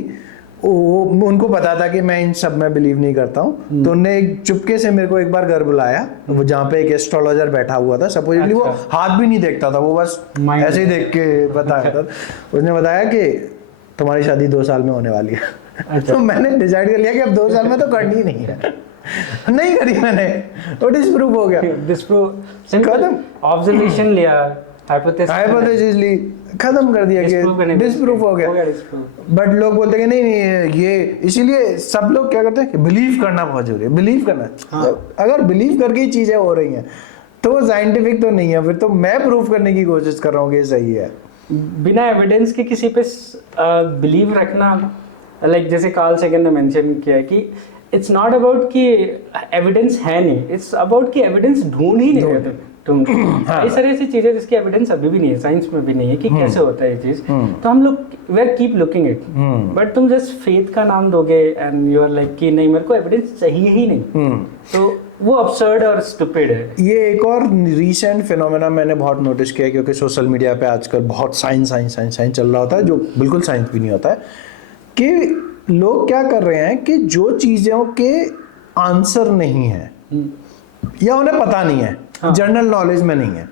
वो उनको पता था कि मैं इन सब में बिलीव नहीं करता हूँ, तो उन्होंने एक चुपके से मेरे को एक बार घर बुलाया, वो जहाँ पे एक एस्ट्रोलॉजर बैठा हुआ था, सपोजिटली वो हाथ भी नहीं देखता था, वो बस ऐसे ही देख के बताया था। उसने बताया कि तुम्हारी शादी 2 साल में होने वाली है। तो मैंने डिसाइड कर लिया कि अब 2 साल में तो करनी ही नहीं है। नहीं करी मैंने, तो डिस्प्रूव हो गया। खत्म, ऑब्जर्वेशन लिया, हाइपोथेसिस ली, खत्म कर दिया कि डिस्प्रूव हो गया। बट लोग बोलते हैं कि नहीं ये, इसीलिए सब लोग क्या करते हैं, बिलीव करना बहुत जरूरी है, बिलीव करना। तो अगर बिलीव करके ही चीजें हो रही हैं तो वो साइंटिफिक तो नहीं है, फिर तो मैं प्रूव करने की कोशिश कर रहा हूँ कि सही है। बिना एविडेंस के किसी पे बिलीव रखना, लाइक जैसे कार्ल सेगन ने मेंशन किया है कि इट्स नॉट अबाउट कि एविडेंस है नहीं, इट्स अबाउट कि एविडेंस ढूंढ ही नहीं रहे तुम। कई सारी ऐसी चीजें जिसकी एविडेंस अभी भी नहीं है, साइंस में भी नहीं है कि कैसे होता है ये चीज, तो हम लोग we are keep looking it, but तुम जस्ट फेथ का नाम दोगे एंड यू आर लाइक कि नहीं मेरे को एविडेंस चाहिए ही नहीं, तो वो absurd और stupid है। ये एक और रीसेंट फिनोमेना मैंने बहुत नोटिस किया है, क्योंकि सोशल मीडिया पे आजकल बहुत साइंस चल रहा होता है, जो बिल्कुल साइंस भी नहीं होता है, कि लोग क्या कर रहे हैं कि जो चीज़ों के आंसर नहीं है या उन्हें पता नहीं है, जनरल नॉलेज में नहीं है,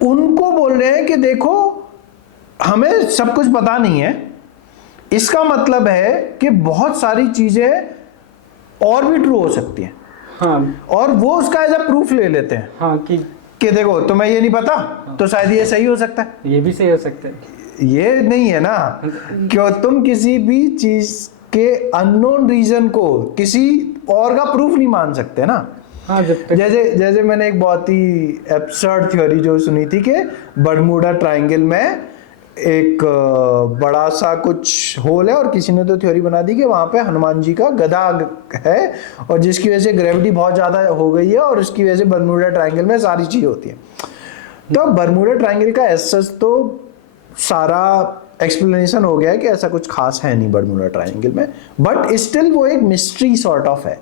उनको बोल रहे हैं कि देखो हमें सब कुछ पता नहीं है, इसका मतलब है कि बहुत सारी चीज़ें और भी ट्रू हो सकती हैं। और वो उसका एज अ प्रूफ ले लेते हैं कि देखो तुम्हें ये नहीं पता, तो शायद ये सही हो सकता है, ये भी सही हो सकता है। ये नहीं है ना, क्यों तुम किसी भी चीज के अननोन रीजन को किसी और का प्रूफ नहीं मान सकते ना। जैसे मैंने एक बहुत ही एब्सर्ड थ्योरी जो सुनी थी कि बर्मुडा ट्रायंगल में एक बड़ा सा कुछ होल है और किसी ने तो थ्योरी बना दी कि वहां पे हनुमान जी का गदा है और जिसकी वजह से ग्रेविटी बहुत ज्यादा हो गई है और उसकी वजह से बर्मुडा ट्रायंगल में सारी चीज होती है। तो बर्मुडा ट्रायंगल का एसस तो सारा एक्सप्लेनेशन हो गया है कि ऐसा कुछ खास है नहीं बर्मुडा ट्रायंगल में, बट स्टिल वो एक मिस्ट्री सॉर्ट ऑफ है।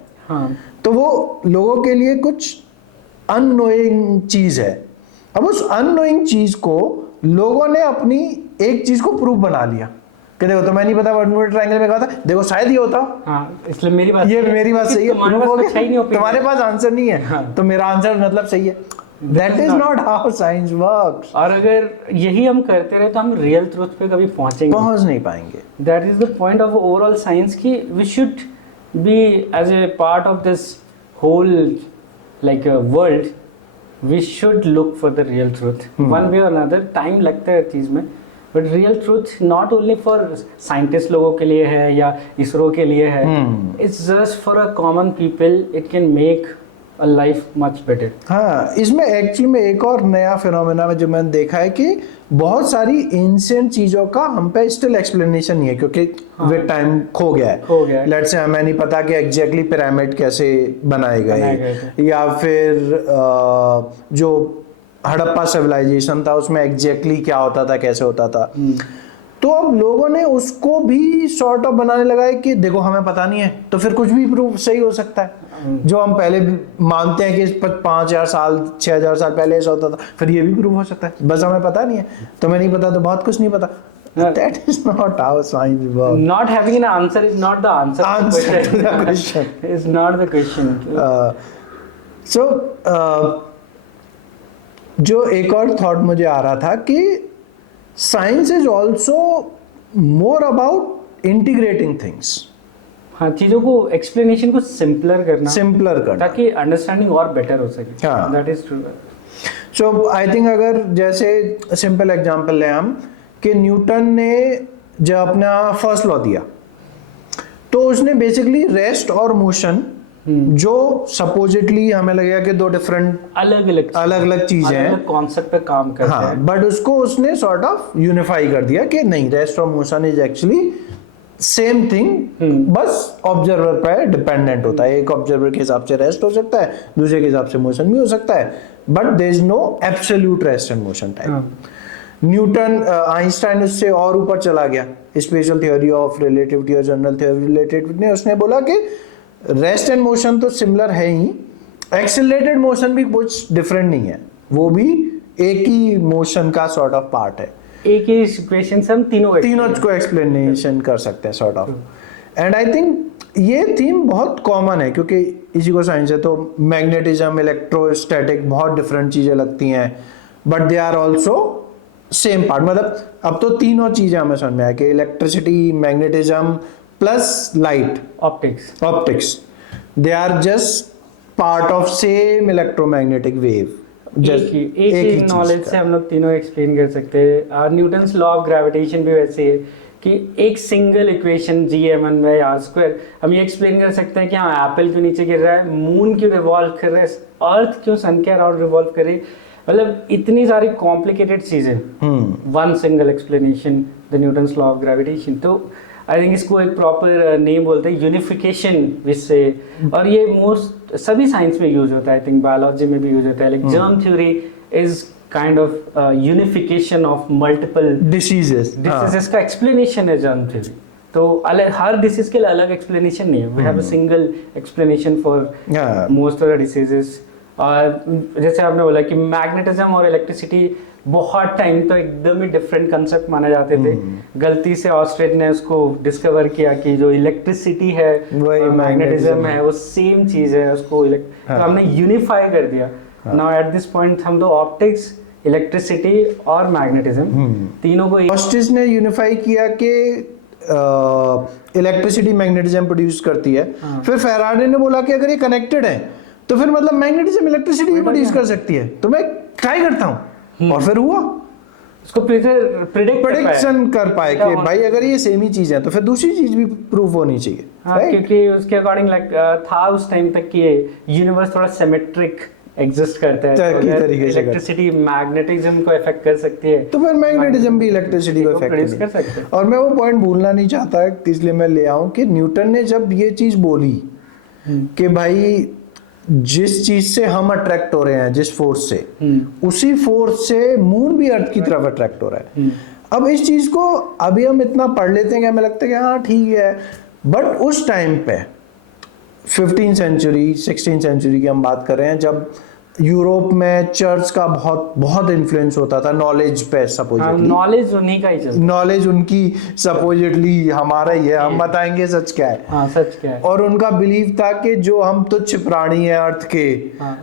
तो वो लोगों के लिए कुछ अननोइंग चीज है। अब उस अननोइंग चीज को लोगों ने अपनी एक चीज को प्रूफ बना लिया कि देखो तुम्हें नहीं पता बर्मुडा ट्रायंगल में कहा था, देखो शायद ये होता। इसलिए मेरी बात सही है, तुम्हारे पास आंसर नहीं है तो मेरा आंसर मतलब सही है। That is not how science works. और अगर यही हम करते रहे तो हम रियल ट्रूथ पे कभी पहुंच नहीं पाएंगे। That is the point of overall science कि we should be as a part of this whole like world, we should look for the real truth one way or another. Time लगता है चीज में, but real truth not only for scientist लोगों के लिए है या इसरो के लिए है, it's just for a common people. It can make a life much better. हाँ, इसमें एक्चुअली में एक और नया फिनोमेना में जो मैंने देखा है कि बहुत सारी एंशिएंट चीजों का हम पे स्टिल एक्सप्लेनेशन नहीं है, क्योंकि विद टाइम खो गया है। लेट्स से हमें नहीं पता कि एग्जैक्टली पिरामिड कैसे बनाए गए या फिर जो हड़प्पा सिविलाइजेशन था उसमें एग्जैक्टली क्या होता था, कैसे होता था। तो अब लोगों ने उसको भी सॉर्ट ऑफ बनाने लगा है कि देखो हमें पता नहीं है तो फिर कुछ भी प्रूफ सही हो सकता है। जो हम पहले मानते हैं कि 5000 साल 6000 साल पहले ऐसा होता था, फिर ये भी प्रूफ हो सकता है, बस हमें पता नहीं है। तुम्हें नहीं पता तो बहुत कुछ नहीं पता। That is not how science works. Not having an answer is not the answer to the question. Is not the question. So जो एक और थॉट मुझे आ रहा था कि science is also more about integrating things. हाँ, चीजों को एक्सप्लेनेशन को सिंपलर करना ताकि अंडरस्टैंडिंग और बेटर हो सके। हाँ। That is true. So I think अगर जैसे सिंपल एग्जांपल लें हम कि न्यूटन ने जब अपना फर्स्ट लॉ दिया तो उसने बेसिकली रेस्ट और मोशन जो सपोजिटली हमें लगेगा कि दो डिफरेंट अलग अलग चीजें हैं, कॉन्सेप्ट पे काम करते हैं, हाँ, बट उसको उसने सॉर्ट ऑफ यूनिफाई कर दिया कि नहीं, रेस्ट और motion is actually same thing, बस ऑब्जर्वर पे डिपेंडेंट होता है। एक ऑब्जर्वर के हिसाब से रेस्ट हो सकता है, दूसरे के हिसाब से मोशन भी हो सकता है, but there is no absolute rest and motion type. Newton Einstein उससे और ऊपर चला गया, स्पेशल थ्योरी ऑफ रिलेटिविटी और जनरल थ्योरी रिलेटिविटी ने उसने बोला कि रेस्ट एंड मोशन तो सिमिलर है ही, एक्सेलरेटेड मोशन भी कुछ डिफरेंट नहीं है, वो भी एक ही मोशन का सॉर्ट ऑफ पार्ट है। एक ही इक्वेशन से हम तीनों को एक्सप्लेनेशन कर सकते हैं sort of. And I think ये थीम बहुत कॉमन है क्योंकि इसी को साइंस है, तो मैग्नेटिज्म, इलेक्ट्रोस्टैटिक बहुत डिफरेंट चीजें लगती हैं, but they are also same part. मतलब अब तो तीनों चीजें हमें समझ में आया कि electricity, magnetism plus light, optics, they are just part of same electromagnetic wave. एक ही नॉलेज से हम लोग तीनों एक्सप्लेन कर सकते हैं। न्यूटन्स लॉ ऑफ ग्रेविटेशन भी वैसे है कि एक सिंगल इक्वेशन G(m1/r²) हम ये एक्सप्लेन कर सकते हैं कि हाँ, एप्पल क्यों नीचे गिर रहा है, मून क्यों रिवॉल्व कर रहा है, अर्थ क्यों सन के अराउंड रिवॉल्व कर रही है, मतलब इतनी सारी कॉम्प्लिकेटेड चीजें, one single explanation, the Newton's law of gravitation. तो आई थिंक इसको एक प्रॉपर नेम बोलते हैं, यूनिफिकेशन विषय, और ये मोस्ट सभी साइंस में यूज होता है। आई थिंक बायोलॉजी में भी यूज होता है। Like germ theory is kind of unification of multiple diseases का एक्सप्लेनेशन है जर्म थ्योरी। तो अलग हर डिसीज के लिए अलग एक्सप्लेनेशन नहीं है, we have a single explanation for most of the diseases. और जैसे आपने बोला कि मैग्नेटिज्म और इलेक्ट्रिसिटी बहुत टाइम तो एकदम ही डिफरेंट कंसेप्ट माने जाते थे, गलती से ऑस्ट्रेट ने उसको डिस्कवर किया कि जो इलेक्ट्रिसिटी है और मैग्नेटिज्म है वो सेम चीज है, उसको तो हमने यूनिफाई कर दिया। नाउ एट दिस पॉइंट हम तो ऑप्टिक्स, इलेक्ट्रिसिटी और मैग्नेटिज्म तीनों को ऑस्ट्रिच ने यूनिफाई किया कि इलेक्ट्रिसिटी मैग्नेटिज्म प्रोड्यूस करती है। फिर फेराडे ने बोला कि अगर ये कनेक्टेड है तो फिर मतलब मैग्नेटिज्म इलेक्ट्रिसिटी भी प्रोड्यूस कर सकती है, तो मैं ट्राई करता हूँ, और फिर हुआ, उसको प्रिडिक्शन कर पाए कि भाई अगर ये सेम ही चीज है तो फिर दूसरी चीज भी प्रूफ होनी चाहिए। क्योंकि उसके अकॉर्डिंग था उस टाइम तक कि यूनिवर्स थोड़ा सिमेट्रिक एग्जिस्ट करता है, इलेक्ट्रिसिटी मैग्नेटिज्म को अफेक्ट कर सकती है, तो फिर मैग्नेटिज्म भी इलेक्ट्रिसिटी को अफेक्ट कर सकता है। और मैं वो पॉइंट भूलना नहीं चाहता, इसलिए मैं ले आऊं कि न्यूटन ने जब ये चीज बोली कि भाई जिस चीज से हम अट्रैक्ट हो रहे हैं, जिस फोर्स से, उसी फोर्स से मून भी अर्थ की तरफ अट्रैक्ट हो रहा है। अब इस चीज को अभी हम इतना पढ़ लेते हैं कि हमें लगता है कि हाँ ठीक है, बट उस टाइम पे 15th सेंचुरी 16th सेंचुरी की हम बात कर रहे हैं, जब यूरोप में चर्च का बहुत इन्फ्लुएंस होता था नॉलेज पे, सपोजिटली नॉलेज उन्हीं का ही चलता, नॉलेज उनकी सपोजिटली हमारा ही है, हम बताएंगे सच क्या है। हाँ, सच क्या है। और उनका बिलीव था कि जो हम तुच्छ प्राणी हैं अर्थ के,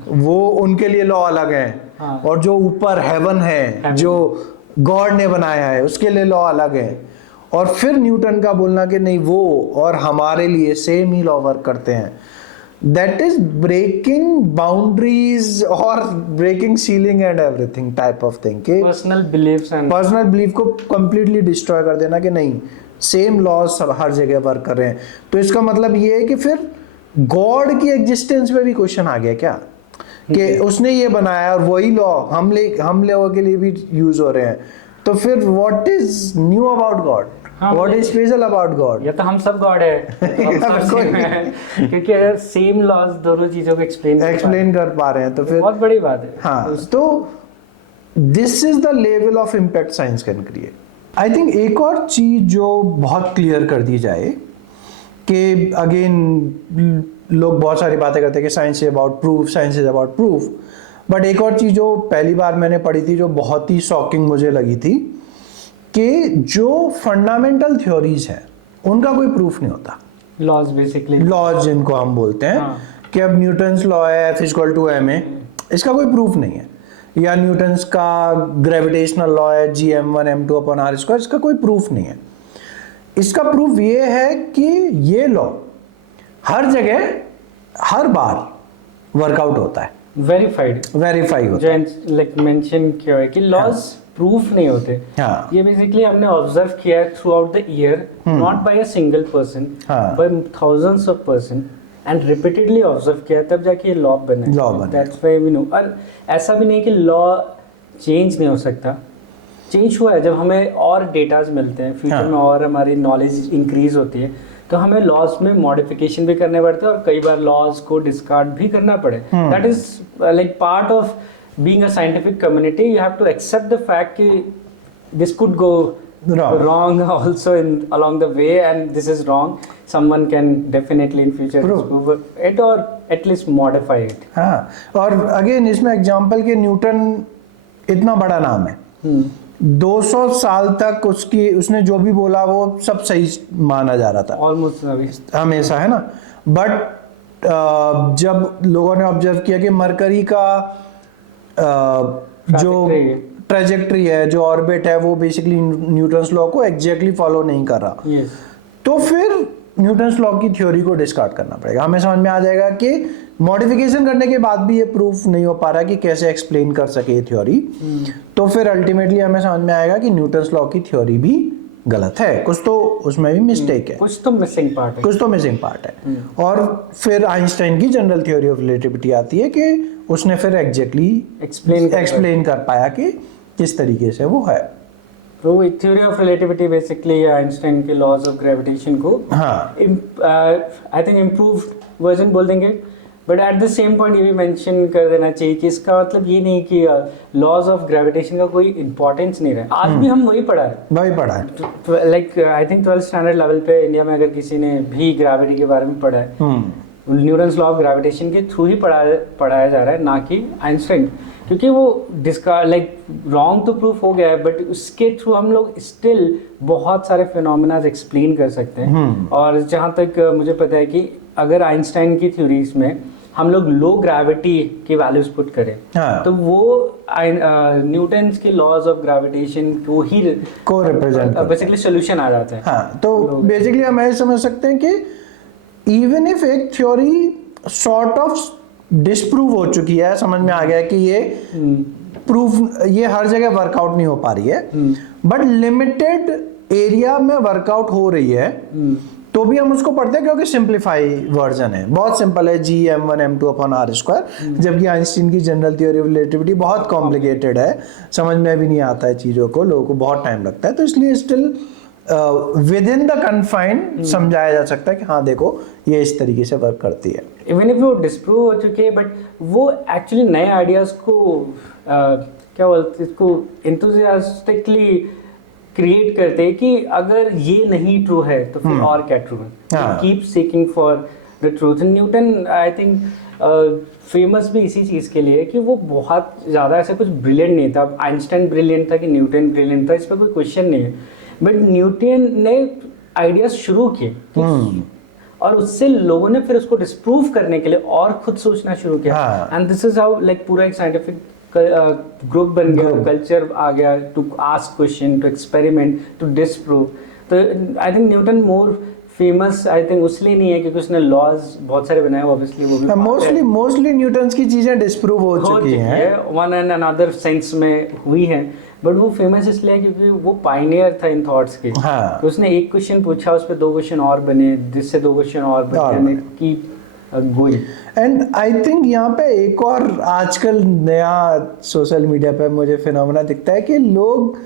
वो उनके लिए लॉ अलग है, और जो ऊपर हेवन है, जो गॉड ने बनाया है, उसके लिए लॉ अलग है। और फिर न्यूटन का बोलना कि नहीं, वो और हमारे लिए सेम ही लॉ वर्क करते हैं, that is breaking boundaries or breaking ceiling and everything type of thing कि personal belief को completely destroy कर देना कि नहीं, same laws हर जगह वर्क कर रहे हैं। तो इसका मतलब ये है कि फिर गॉड की एग्जिस्टेंस पे भी क्वेश्चन आ गया क्या, कि उसने ये बनाया और वही लॉ हम लोगों के लिए भी यूज हो रहे हैं, तो फिर what is new about God? What is special about God? या तो हम सब गॉड है क्योंकि अगर सेम लॉज दोनों चीजों को एक्सप्लेन कर पा रहे हैं तो फिर बहुत बड़ी बात है। हाँ, तो this is the level of impact science can create. I think एक और चीज जो बहुत क्लियर कर दी जाए कि अगेन लोग बहुत सारी बातें करते हैं कि science is about proof, science is about proof, but एक और चीज जो पहली बार मैंने पढ़ी थी जो बहुत ही शॉकिंग मुझे लगी थी कि जो फंडामेंटल थ्योरीज हैं उनका कोई प्रूफ नहीं होता। लॉज बेसिकली, लॉज जिनको हम बोलते हैं कि अब न्यूटन्स लॉ है F = ma, इसका कोई प्रूफ नहीं है, या न्यूटन्स का ग्रेविटेशनल लॉ है Gm1m2/r², इसका कोई प्रूफ नहीं है। इसका प्रूफ ये है कि ये लॉ हर जगह हर बार वर्कआउट होता है, वेरीफाइड वेरीफाई होता है। जो लाइक मेंशन किया है कि लॉज प्रूफ नहीं होते। हाँ। ये बेसिकली हमने ऑब्जर्व किया है throughout the year, not by a single person, हाँ। By thousands of person and repeatedly observe किया है, तब जाके ये लॉ बना। Law बना। That's why we know. और ऐसा भी नहीं कि लॉ चेंज नहीं हो सकता, चेंज हुआ है जब हमें और डेटाज मिलते हैं फ्यूचर हाँ। में और हमारी नॉलेज इंक्रीज होती है, तो हमें लॉज में मॉडिफिकेशन भी करने पड़ते हैं और कई बार लॉज को डिस्कार्ड भी करना पड़े। That is like part of being a scientific community. You have to accept the fact कि this could go wrong also in along the way, and this is wrong. Someone can definitely in future disprove it or at least modify it. हाँ, और again इसमें example के Newton इतना बड़ा नाम है, 200 साल तक उसने जो भी बोला वो सब सही माना जा रहा था ऑलमोस्ट हमेशा, है ना। बट जब लोगों ने ऑब्जर्व किया कि मरकरी का जो ट्रेजेक्ट्री है, जो ऑर्बिट है, वो बेसिकली न्यूटन्स लॉ को एग्जैक्टली फॉलो नहीं कर रहा, yes. तो फिर न्यूटन्स लॉ की थ्योरी को डिस्कार्ड करना पड़ेगा। हमें समझ में आ जाएगा कि मॉडिफिकेशन करने के बाद भी ये प्रूफ नहीं हो पा रहा कि कैसे एक्सप्लेन कर सके ये थ्योरी, तो फिर अल्टीमेटली हमें समझ में आएगा कि न्यूटन्स लॉ की थ्योरी भी गलत है, कुछ तो उसमें भी मिस्टेक है, कुछ तो मिसिंग पार्ट है, कुछ तो मिसिंग पार्ट है। और फिर आइंस्टाइन की जनरल थ्योरी ऑफ रिलेटिविटी आती है कि उसने फिर एग्जैक्टली एक्सप्लेन कर पाया कि किस तरीके से वो है। तो theory of relativity basically Einstein के लॉज ऑफ ग्रेविटेशन को आई थिंक इम्प्रूव्ड वर्जन बोल देंगे, but at the same point ये भी मेंशन कर देना चाहिए कि इसका मतलब ये नहीं कि लॉज ऑफ ग्रेविटेशन का कोई इंपॉर्टेंस नहीं रहा। आज भी हम वही पढ़ा है, like I think 12th standard level पे इंडिया में अगर किसी ने भी ग्रेविटी के बारे में पढ़ा है, न्यूटन्स लॉ ऑफ ग्रेविटेशन के थ्रू ही पढ़ाया जा रहा है, ना कि आइंस्टाइन, क्योंकि वो लाइक रॉन्ग तो प्रूफ हो गया है, बट उसके थ्रू हम लोग स्टिल बहुत सारे फिनोमेना एक्सप्लेन कर सकते हैं। और जहाँ तक मुझे पता है कि अगर आइंस्टाइन की थ्योरीज में हम लोग लो ग्रेविटी की वैल्यूज पुट करें, तो वो न्यूटन्स के लॉज ऑफ ग्रेविटेशन को ही रिप्रेजेंट बेसिकली सोल्यूशन आ जाता है। हाँ, तो बेसिकली हम ऐसे समझ सकते हैं कि इवन इफ एक थ्योरी सॉर्ट ऑफ डिस्प्रूव हो चुकी है, समझ में आ गया कि ये प्रूफ ये हर जगह वर्कआउट नहीं हो पा रही है, बट लिमिटेड एरिया में वर्कआउट हो रही है, तो भी हम उसको पढ़ते हैं क्योंकि सिंप्लीफाई वर्जन है, बहुत सिंपल है, Gm1m2/r², जबकि आइंस्टीन की जनरल थ्योरी ऑफ रिलेटिविटी बहुत कॉम्प्लिकेटेड है, समझ में भी नहीं आता है चीज़ों को, लोगों को बहुत टाइम लगता है, तो इसलिए still with in the confine समझाया जा सकता है कि हाँ देखो ये इस तरीके से वर्क करती है। इवन इफ वो डिस्प्रूव हो चुके हैं, बट वो एक्चुअली नए आइडियाज को क्या बोलते हैं, इसको एंथुसियास्टिकली क्रिएट करते हैं कि अगर ये नहीं ट्रू है तो फिर और क्या ट्रू है, keep seeking for the truth. Newton I think famous भी इसी चीज़ के लिए कि वो बहुत ज़्यादा ऐसा कुछ ब्रिलियंट नहीं था। आइंस्टाइन ब्रिलियंट था कि न्यूटन ब्रिलियंट था, इस पर कोई क्वेश्चन नहीं है, बट न्यूटन ने आइडियाज शुरू किए और उससे लोगों ने फिर उसको डिस्प्रूव करने के लिए और खुद सोचना शुरू किया, and this is how like पूरा एक साइंटिफिक ग्रुप बन गया, कल्चर आ गया to ask question, to experiment, to disprove. तो I think Newton more famous I think उसलिए नहीं है क्योंकि उसने लॉज बहुत सारे बनाए, ऑब्वियसली वो भी मोस्टली न्यूटन्स की चीजें डिस्प्रूव हो चुकी हैं, वन एंड अनदर सेंस में हुई हैं, बट वो फेमस इसलिए है क्योंकि वो पायनियर था इन थॉट्स के। तो उसने एक क्वेश्चन पूछा, उस पर 2 क्वेश्चन और बने, जिससे 2 क्वेश्चन और बने, keep going. And I think यहाँ पे एक और आजकल नया सोशल मीडिया पे मुझे फिनोमेना दिखता है कि लोग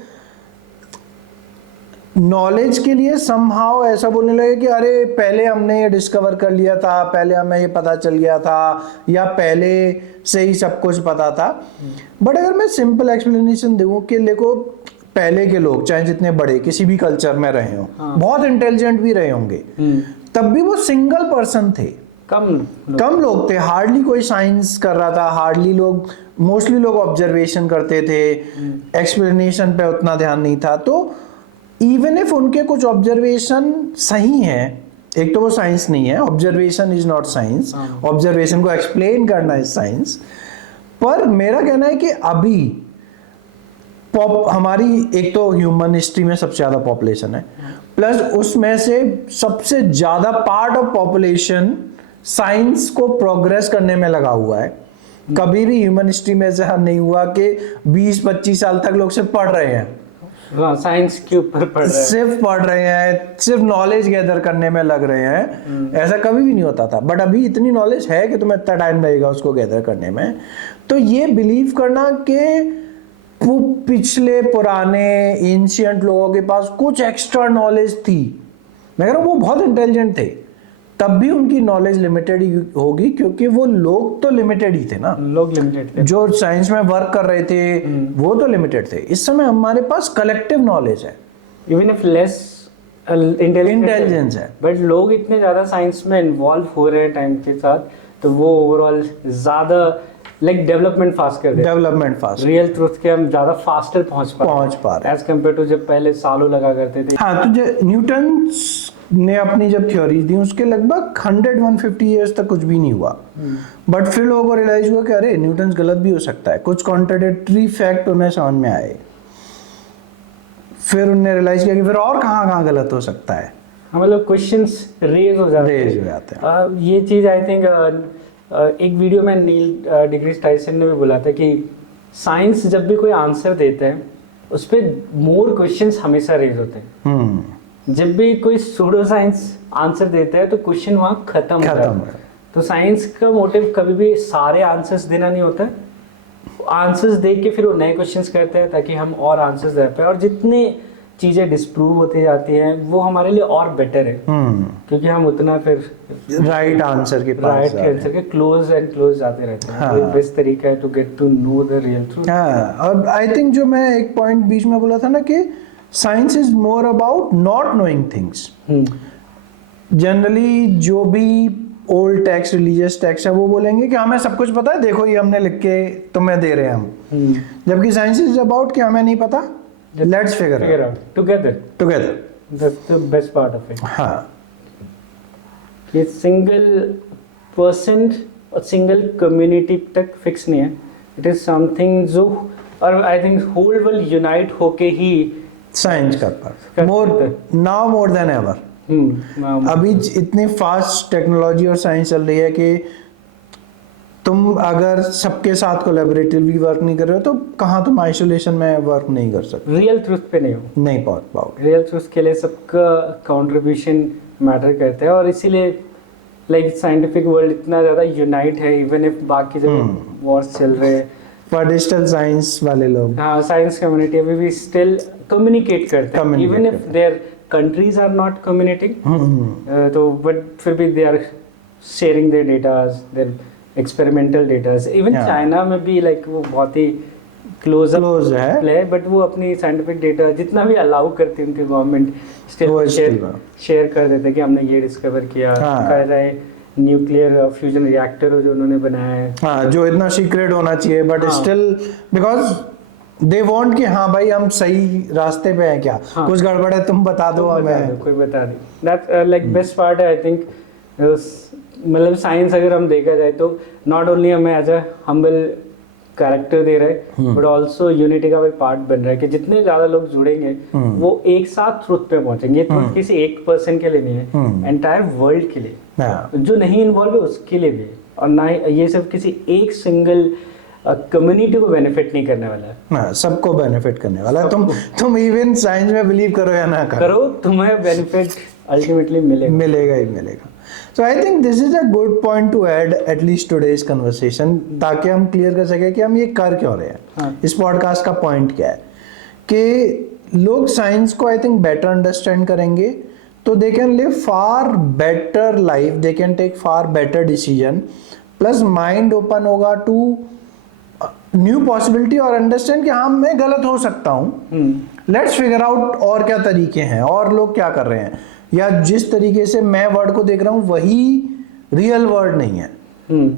नॉलेज के लिए समहाउ ऐसा बोलने लगे कि अरे पहले हमने ये डिस्कवर कर लिया था, पहले हमें ये पता चल गया था, या पहले से ही सब कुछ पता था। बट अगर मैं सिंपल एक्सप्लेनेशन दूं कि देखो पहले के लोग चाहे जितने बड़े किसी भी कल्चर में रहे हों, बहुत इंटेलिजेंट भी रहे होंगे, तब भी वो सिंगल पर्सन थे, कम लोग थे, हार्डली कोई साइंस कर रहा था, हार्डली लोग, मोस्टली लोग ऑब्जर्वेशन करते थे, एक्सप्लेनेशन पे उतना ध्यान नहीं था। तो इवन इफ उनके कुछ ऑब्जर्वेशन सही हैं, एक तो वो साइंस नहीं है, observation is not science, observation को एक्सप्लेन करना इज साइंस, पर मेरा कहना है कि अभी हमारी एक तो ह्यूमन हिस्ट्री में सबसे ज्यादा पॉपुलेशन है, प्लस उसमें से सबसे ज्यादा पार्ट ऑफ पॉपुलेशन साइंस को प्रोग्रेस करने में लगा हुआ है। कभी भी ह्यूमन हिस्ट्री में ऐसा नहीं हुआ कि 20-25 साल तक लोग सिर्फ पढ़ रहे हैं, साइंस के ऊपर पढ़ रहे हैं, सिर्फ पढ़ रहे हैं, सिर्फ नॉलेज गैदर करने में लग रहे हैं। ऐसा कभी भी नहीं होता था, बट अभी इतनी नॉलेज है कि तुम्हें इतना टाइम लगेगा उसको गैदर करने में। तो ये बिलीव करना कि पिछले पुराने एंशिएंट लोगों के पास कुछ एक्स्ट्रा नॉलेज थी, मैं कह रहा हूँ वो बहुत इंटेलिजेंट थे, तब भी उनकी नॉलेज लिमिटेड ही होगी, क्योंकि वो लोग तो लिमिटेड ही थे ना, लोग लिमिटेड थे, जो साइंस में वर्क कर रहे थे वो तो लिमिटेड थे। इस समय हमारे पास कलेक्टिव नॉलेज है, इवन इफ लेस इंटेलिजेंस है, बट लोग इतने ज्यादा साइंस में इन्वॉल्व हो रहे हैं टाइम के साथ, तो वो ओवरऑल ज्यादा लाइक डेवलपमेंट फास्ट कर देते, डेवलपमेंट फास्ट, रियल ट्रूथ के हम ज्यादा फास्टर पहुंच पा रहे एज कम्पेयर टू जब पहले सालों लगा करते थे। हाँ, तो न्यूटन ने अपनी जब थ्योरीज दी उसके लगभग 100-150 इयर्स तक कुछ भी नहीं हुआ, बट फिर लोगों को रियलाइज हुआ कि अरे न्यूटन गलत भी हो सकता है, कुछ कॉन्ट्राडिक्टरी फैक्ट उन्हें समझ में आए, फिर उन्होंने रियलाइज किया कि फिर और कहाँ कहाँ गलत हो सकता है, मतलब क्वेश्चंस रेज हो जाते हैं। ये चीज आई थिंक एक वीडियो में नील डिग्रीज टाइसन ने भी बोला था कि साइंस जब भी कोई आंसर देता है उस पर मोर क्वेश्चंस हमेशा रेज होते हैं। जब भी कोई सूडो साइंस आंसर देता है तो क्वेश्चन वहाँ खत्म होता है। तो साइंस का मोटिव कभी भी सारे आंसर्स देना नहीं होता है, आंसर्स देख के फिर वो नए क्वेश्चंस करते हैं ताकि हम और आंसर्स दे पाए, और जितने चीजें डिस्प्रूव होती जाती हैं वो हमारे लिए और बेटर है, क्योंकि हम उतना फिर राइट आंसर के पास, राइट आंसर के क्लोज एंड क्लोज जाते रहते हैं। हाँ। तो बेस्ट तरीका है to get to know the real truth. हाँ, और आई थिंक जो मैं एक पॉइंट बीच में बोला था ना कि science is more about not knowing things. Generally जो भी ओल्ड टेक्स्ट, रिलीजियस टेक्स्ट है, वो बोलेंगे कि हमें सब कुछ पता है, देखो ये हमने लिख के तुम्हें दे रहे हैं हम। जबकि साइंस इज अबाउट कि हमें नहीं पता, let's figure out together. That's the best part of it. हाँ, ये सिंगल पर्सन और सिंगल कम्युनिटी तक फिक्स नहीं है, इट इज समथिंग जो, और I think whole world unite होके ही साइंस कर पार मोर देन एवर। अभी इतनी फास्ट टेक्नोलॉजी और साइंस चल रही है कि तुम अगर सबके साथ कोलैबोरेटिवली वर्क नहीं कर रहे हो तो कहाँ तुम आइसोलेशन में वर्क नहीं कर सकते, रियल ट्रूथ पे नहीं पहुंच पाओगे। रियल ट्रूथ के लिए सबका कंट्रीब्यूशन मैटर करता है, और इसीलिए लाइक साइंटिफिक वर्ल्ड इतना ज़्यादा यूनाइट है, इवन इफ बाकी जगह वॉर्स चल रहे हैं, पर डिजिटल साइंस वाले लोग, हाँ, साइंस कम्युनिटी अभी भी स्टिल कम्युनिकेट करते हैं, even if their countries are not communicating, तो बट फिर भी they are sharing their datas, their experimental datas. Even China में भी लाइक वो बहुत ही क्लोज है, बट वो अपनी साइंटिफिक डेटा जितना भी अलाउ करती है उनकी गवर्नमेंट स्टिल शेयर कर देते हैं कि हमने ये डिस्कवर किया, कर रहे न्यूक्लियर फ्यूजन रिएक्टर जो उन्होंने बनाया है, हाँ, जो इतना सीक्रेट होना चाहिए, but still because they want कि हाँ भाई हम सही रास्ते पे हैं क्या, कुछ गड़बड़ है तुम बता दो, हमें कोई बता दे। दैट्स लाइक बेस्ट पार्ट है आई थिंक। मतलब साइंस अगर हम देखा जाए तो नॉट ओनली हमें एज अ हम्बल कैरेक्टर दे रहा है, बट ऑल्सो यूनिटी का भी पार्ट बन रहा है कि जितने ज्यादा लोग जुड़ेंगे वो एक साथ ट्रुथ पे पहुंचेंगे। ट्रुथ किसी एक पर्सन के लिए नहीं है, एंटायर वर्ल्ड के लिए, जो नहीं इन्वॉल्व है उसके लिए भी, और ना ये सब किसी एक सिंगल कम्युनिटी को बेनिफिट नहीं करने वाला है, हाँ, सबको बेनिफिट करने वाला है। तुम इवन साइंस में बिलीव करो या ना करो, तुम्हें बेनिफिट अल्टीमेटली मिलेगा ही मिलेगा। So I think this is a good point to add at least today's conversation, ताकि हम क्लियर कर सके कि हम ये कर क्यों रहे हैं। हाँ। इस पॉडकास्ट का पॉइंट क्या है कि लोग साइंस को आई थिंक बेटर अंडरस्टैंड करेंगे तो they can live far better life, they can take far better decision, plus mind open होगा टू न्यू पॉसिबिलिटी और अंडरस्टैंड कि हाँ मैं गलत हो सकता हूँ, लेट्स फिगर आउट और क्या तरीके हैं और लोग क्या कर रहे हैं, या जिस तरीके से मैं वर्ड को देख रहा हूँ वही रियल वर्ड नहीं है,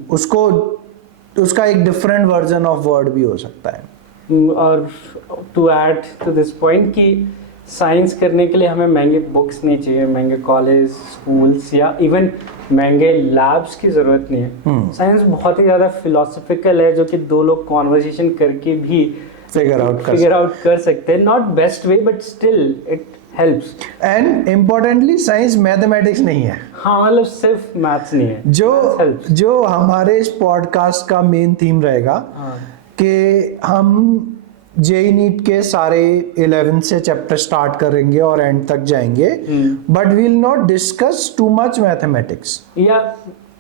उसका एक डिफरेंट वर्जन ऑफ वर्ड भी हो सकता है। और to add to this point कि साइंस करने के लिए हमें महंगे बुक्स नहीं चाहिए, महंगे कॉलेज स्कूल्स या इवन महंगे लैब्स की ज़रूरत नहीं है। साइंस बहुत ही ज़्यादा फिलोसफिकल है, जो कि दो लोग कॉन्वर्सेशन करके भी फिगर आउट कर सकते हैं। Not best way but still it helps. And importantly science mathematics नहीं है। हाँ, मतलब सिर्फ मैथ्स नहीं है, Maths helps। जो हमारे इस पॉडकास्ट का मेन थीम रहेगा हाँ। कि हम जेई नीट के सारे 11 से चैप्टर स्टार्ट करेंगे और एंड तक जाएंगे, but will not discuss too much mathematics या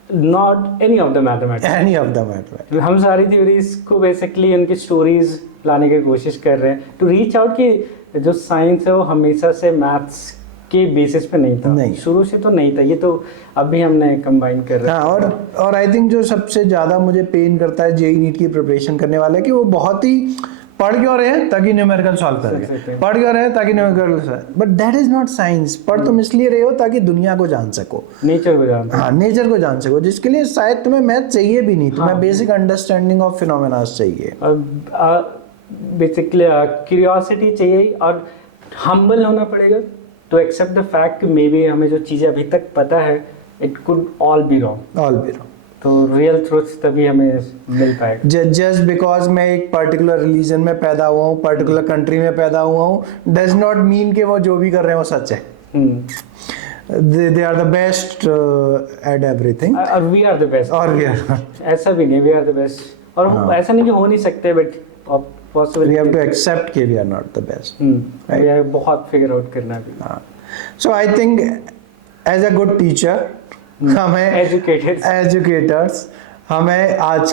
not any of the mathematics. हम सारी थ्योरीज को बेसिकली उनकी स्टोरीज लाने की कोशिश कर रहे हैं टू रीच आउट कि जो साइंस है वो हमेशा से मैथ्स के बेसिस पे नहीं था, नहीं। शुरू से तो नहीं था, ये तो अभी हमने कंबाइन कर रहे हैं। हाँ, और आई थिंक जो सबसे ज्यादा मुझे पेन करता है जेई नीट की प्रिपरेशन करने वाले कि वो बहुत ही पढ़ क्यों रहे हैं ताकि न्यूमेरिकल सॉल्व करें, पढ़ क्यों रहे हैं ताकि numerical solve, but that is not science. पढ़ तुम इसलिए रहे हो ताकि दुनिया को जान सको, नेचर को जानते हाँ नेचर को जान सको, जिसके लिए शायद तुम्हें मैथ चाहिए भी नहीं, तुम्हें हाँ। बेसिक अंडरस्टैंडिंग ऑफ फिनोमेना चाहिए। बेसिकली क्यूरियोसिटी चाहिए और हम्बल होना पड़ेगा टू एक्सेप्ट द फैक्ट कि मे बी हमें जो चीज़ें अभी तक पता है it could all be wrong. All be wrong. तो रियल ट्रूथ तभी हमें मिल पाएगा। जस्ट बिकॉज मैं एक पर्टिकुलर रिलीजन में पैदा हुआ हूँ, पर्टिकुलर कंट्री में पैदा हुआ हूँ, डज नॉट मीन कि वो जो भी कर रहे हैं वो सच है। They are the best at everything. और वी आर द बेस्ट। और we are ऐसा भी नहीं, वी आर द बेस्ट। और हम ऐसा नहीं कि हो नहीं सकते, but we have to accept कि we are not the best. We are बहुत फिगर आउट करना भी। So I think as a good teacher हमें एजुकेटर्स हमें आज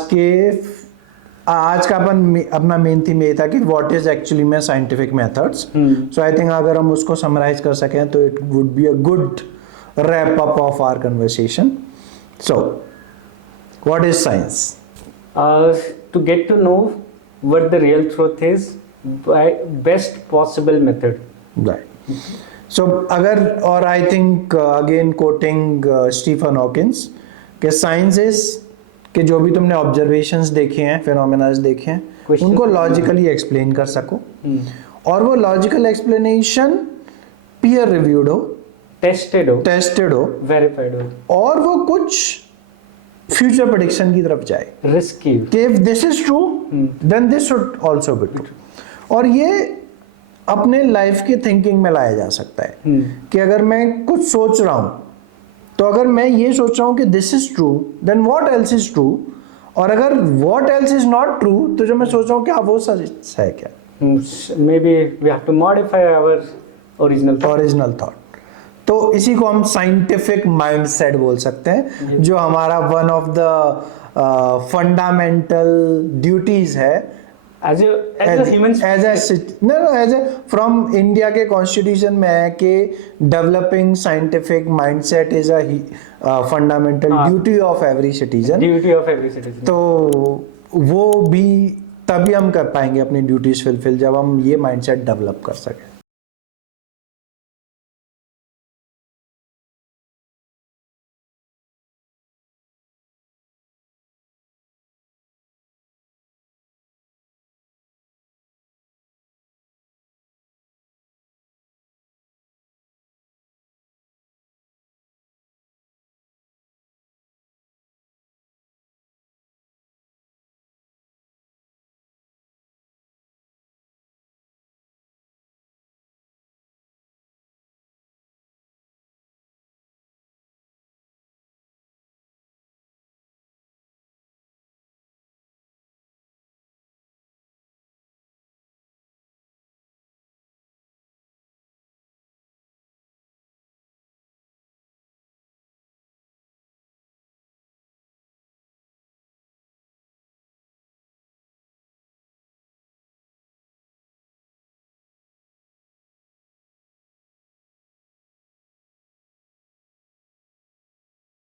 का अपना मेन थीम ये था कि व्हाट इज एक्चुअली में scientific methods. So I think अगर हम उसको समराइज कर सकें तो it would be a good wrap up of our conversation. So what is science? To get to know what the real truth is by best possible method. Right. So अगर, और I think again quoting Stephen Hawkins कि science is कि जो भी तुमने observations देखे हैं, फिनोमेनास देखे हैं, उनको लॉजिकली एक्सप्लेन कर सको, और वो लॉजिकल एक्सप्लेनेशन पीयर रिव्यूड हो, टेस्टेड हो, वेरीफाइड हो, और वो कुछ फ्यूचर प्रेडिक्शन की तरफ जाए, रिस्की कि if this is true then this should also be true. और ये अपने लाइफ की थिंकिंग में लाया जा सकता है कि अगर मैं कुछ सोच रहा हूं, तो अगर मैं ये सोच रहा हूं कि this is true then what else is true, और अगर what else is not true तो जो मैं सोच रहा हूं क्या वो सच है क्या? Maybe we have to modify our original thought. तो इसी को हम साइंटिफिक माइंडसेट बोल सकते हैं, जो हमारा one of the fundamental duties है एज फ्रॉम इंडिया के कॉन्स्टिट्यूशन में है कि developing scientific mindset is a fundamental duty of every citizen. तो वो भी तभी हम कर पाएंगे अपनी ड्यूटीज फुलफिल जब हम ये माइंडसेट डेवलप कर सकें।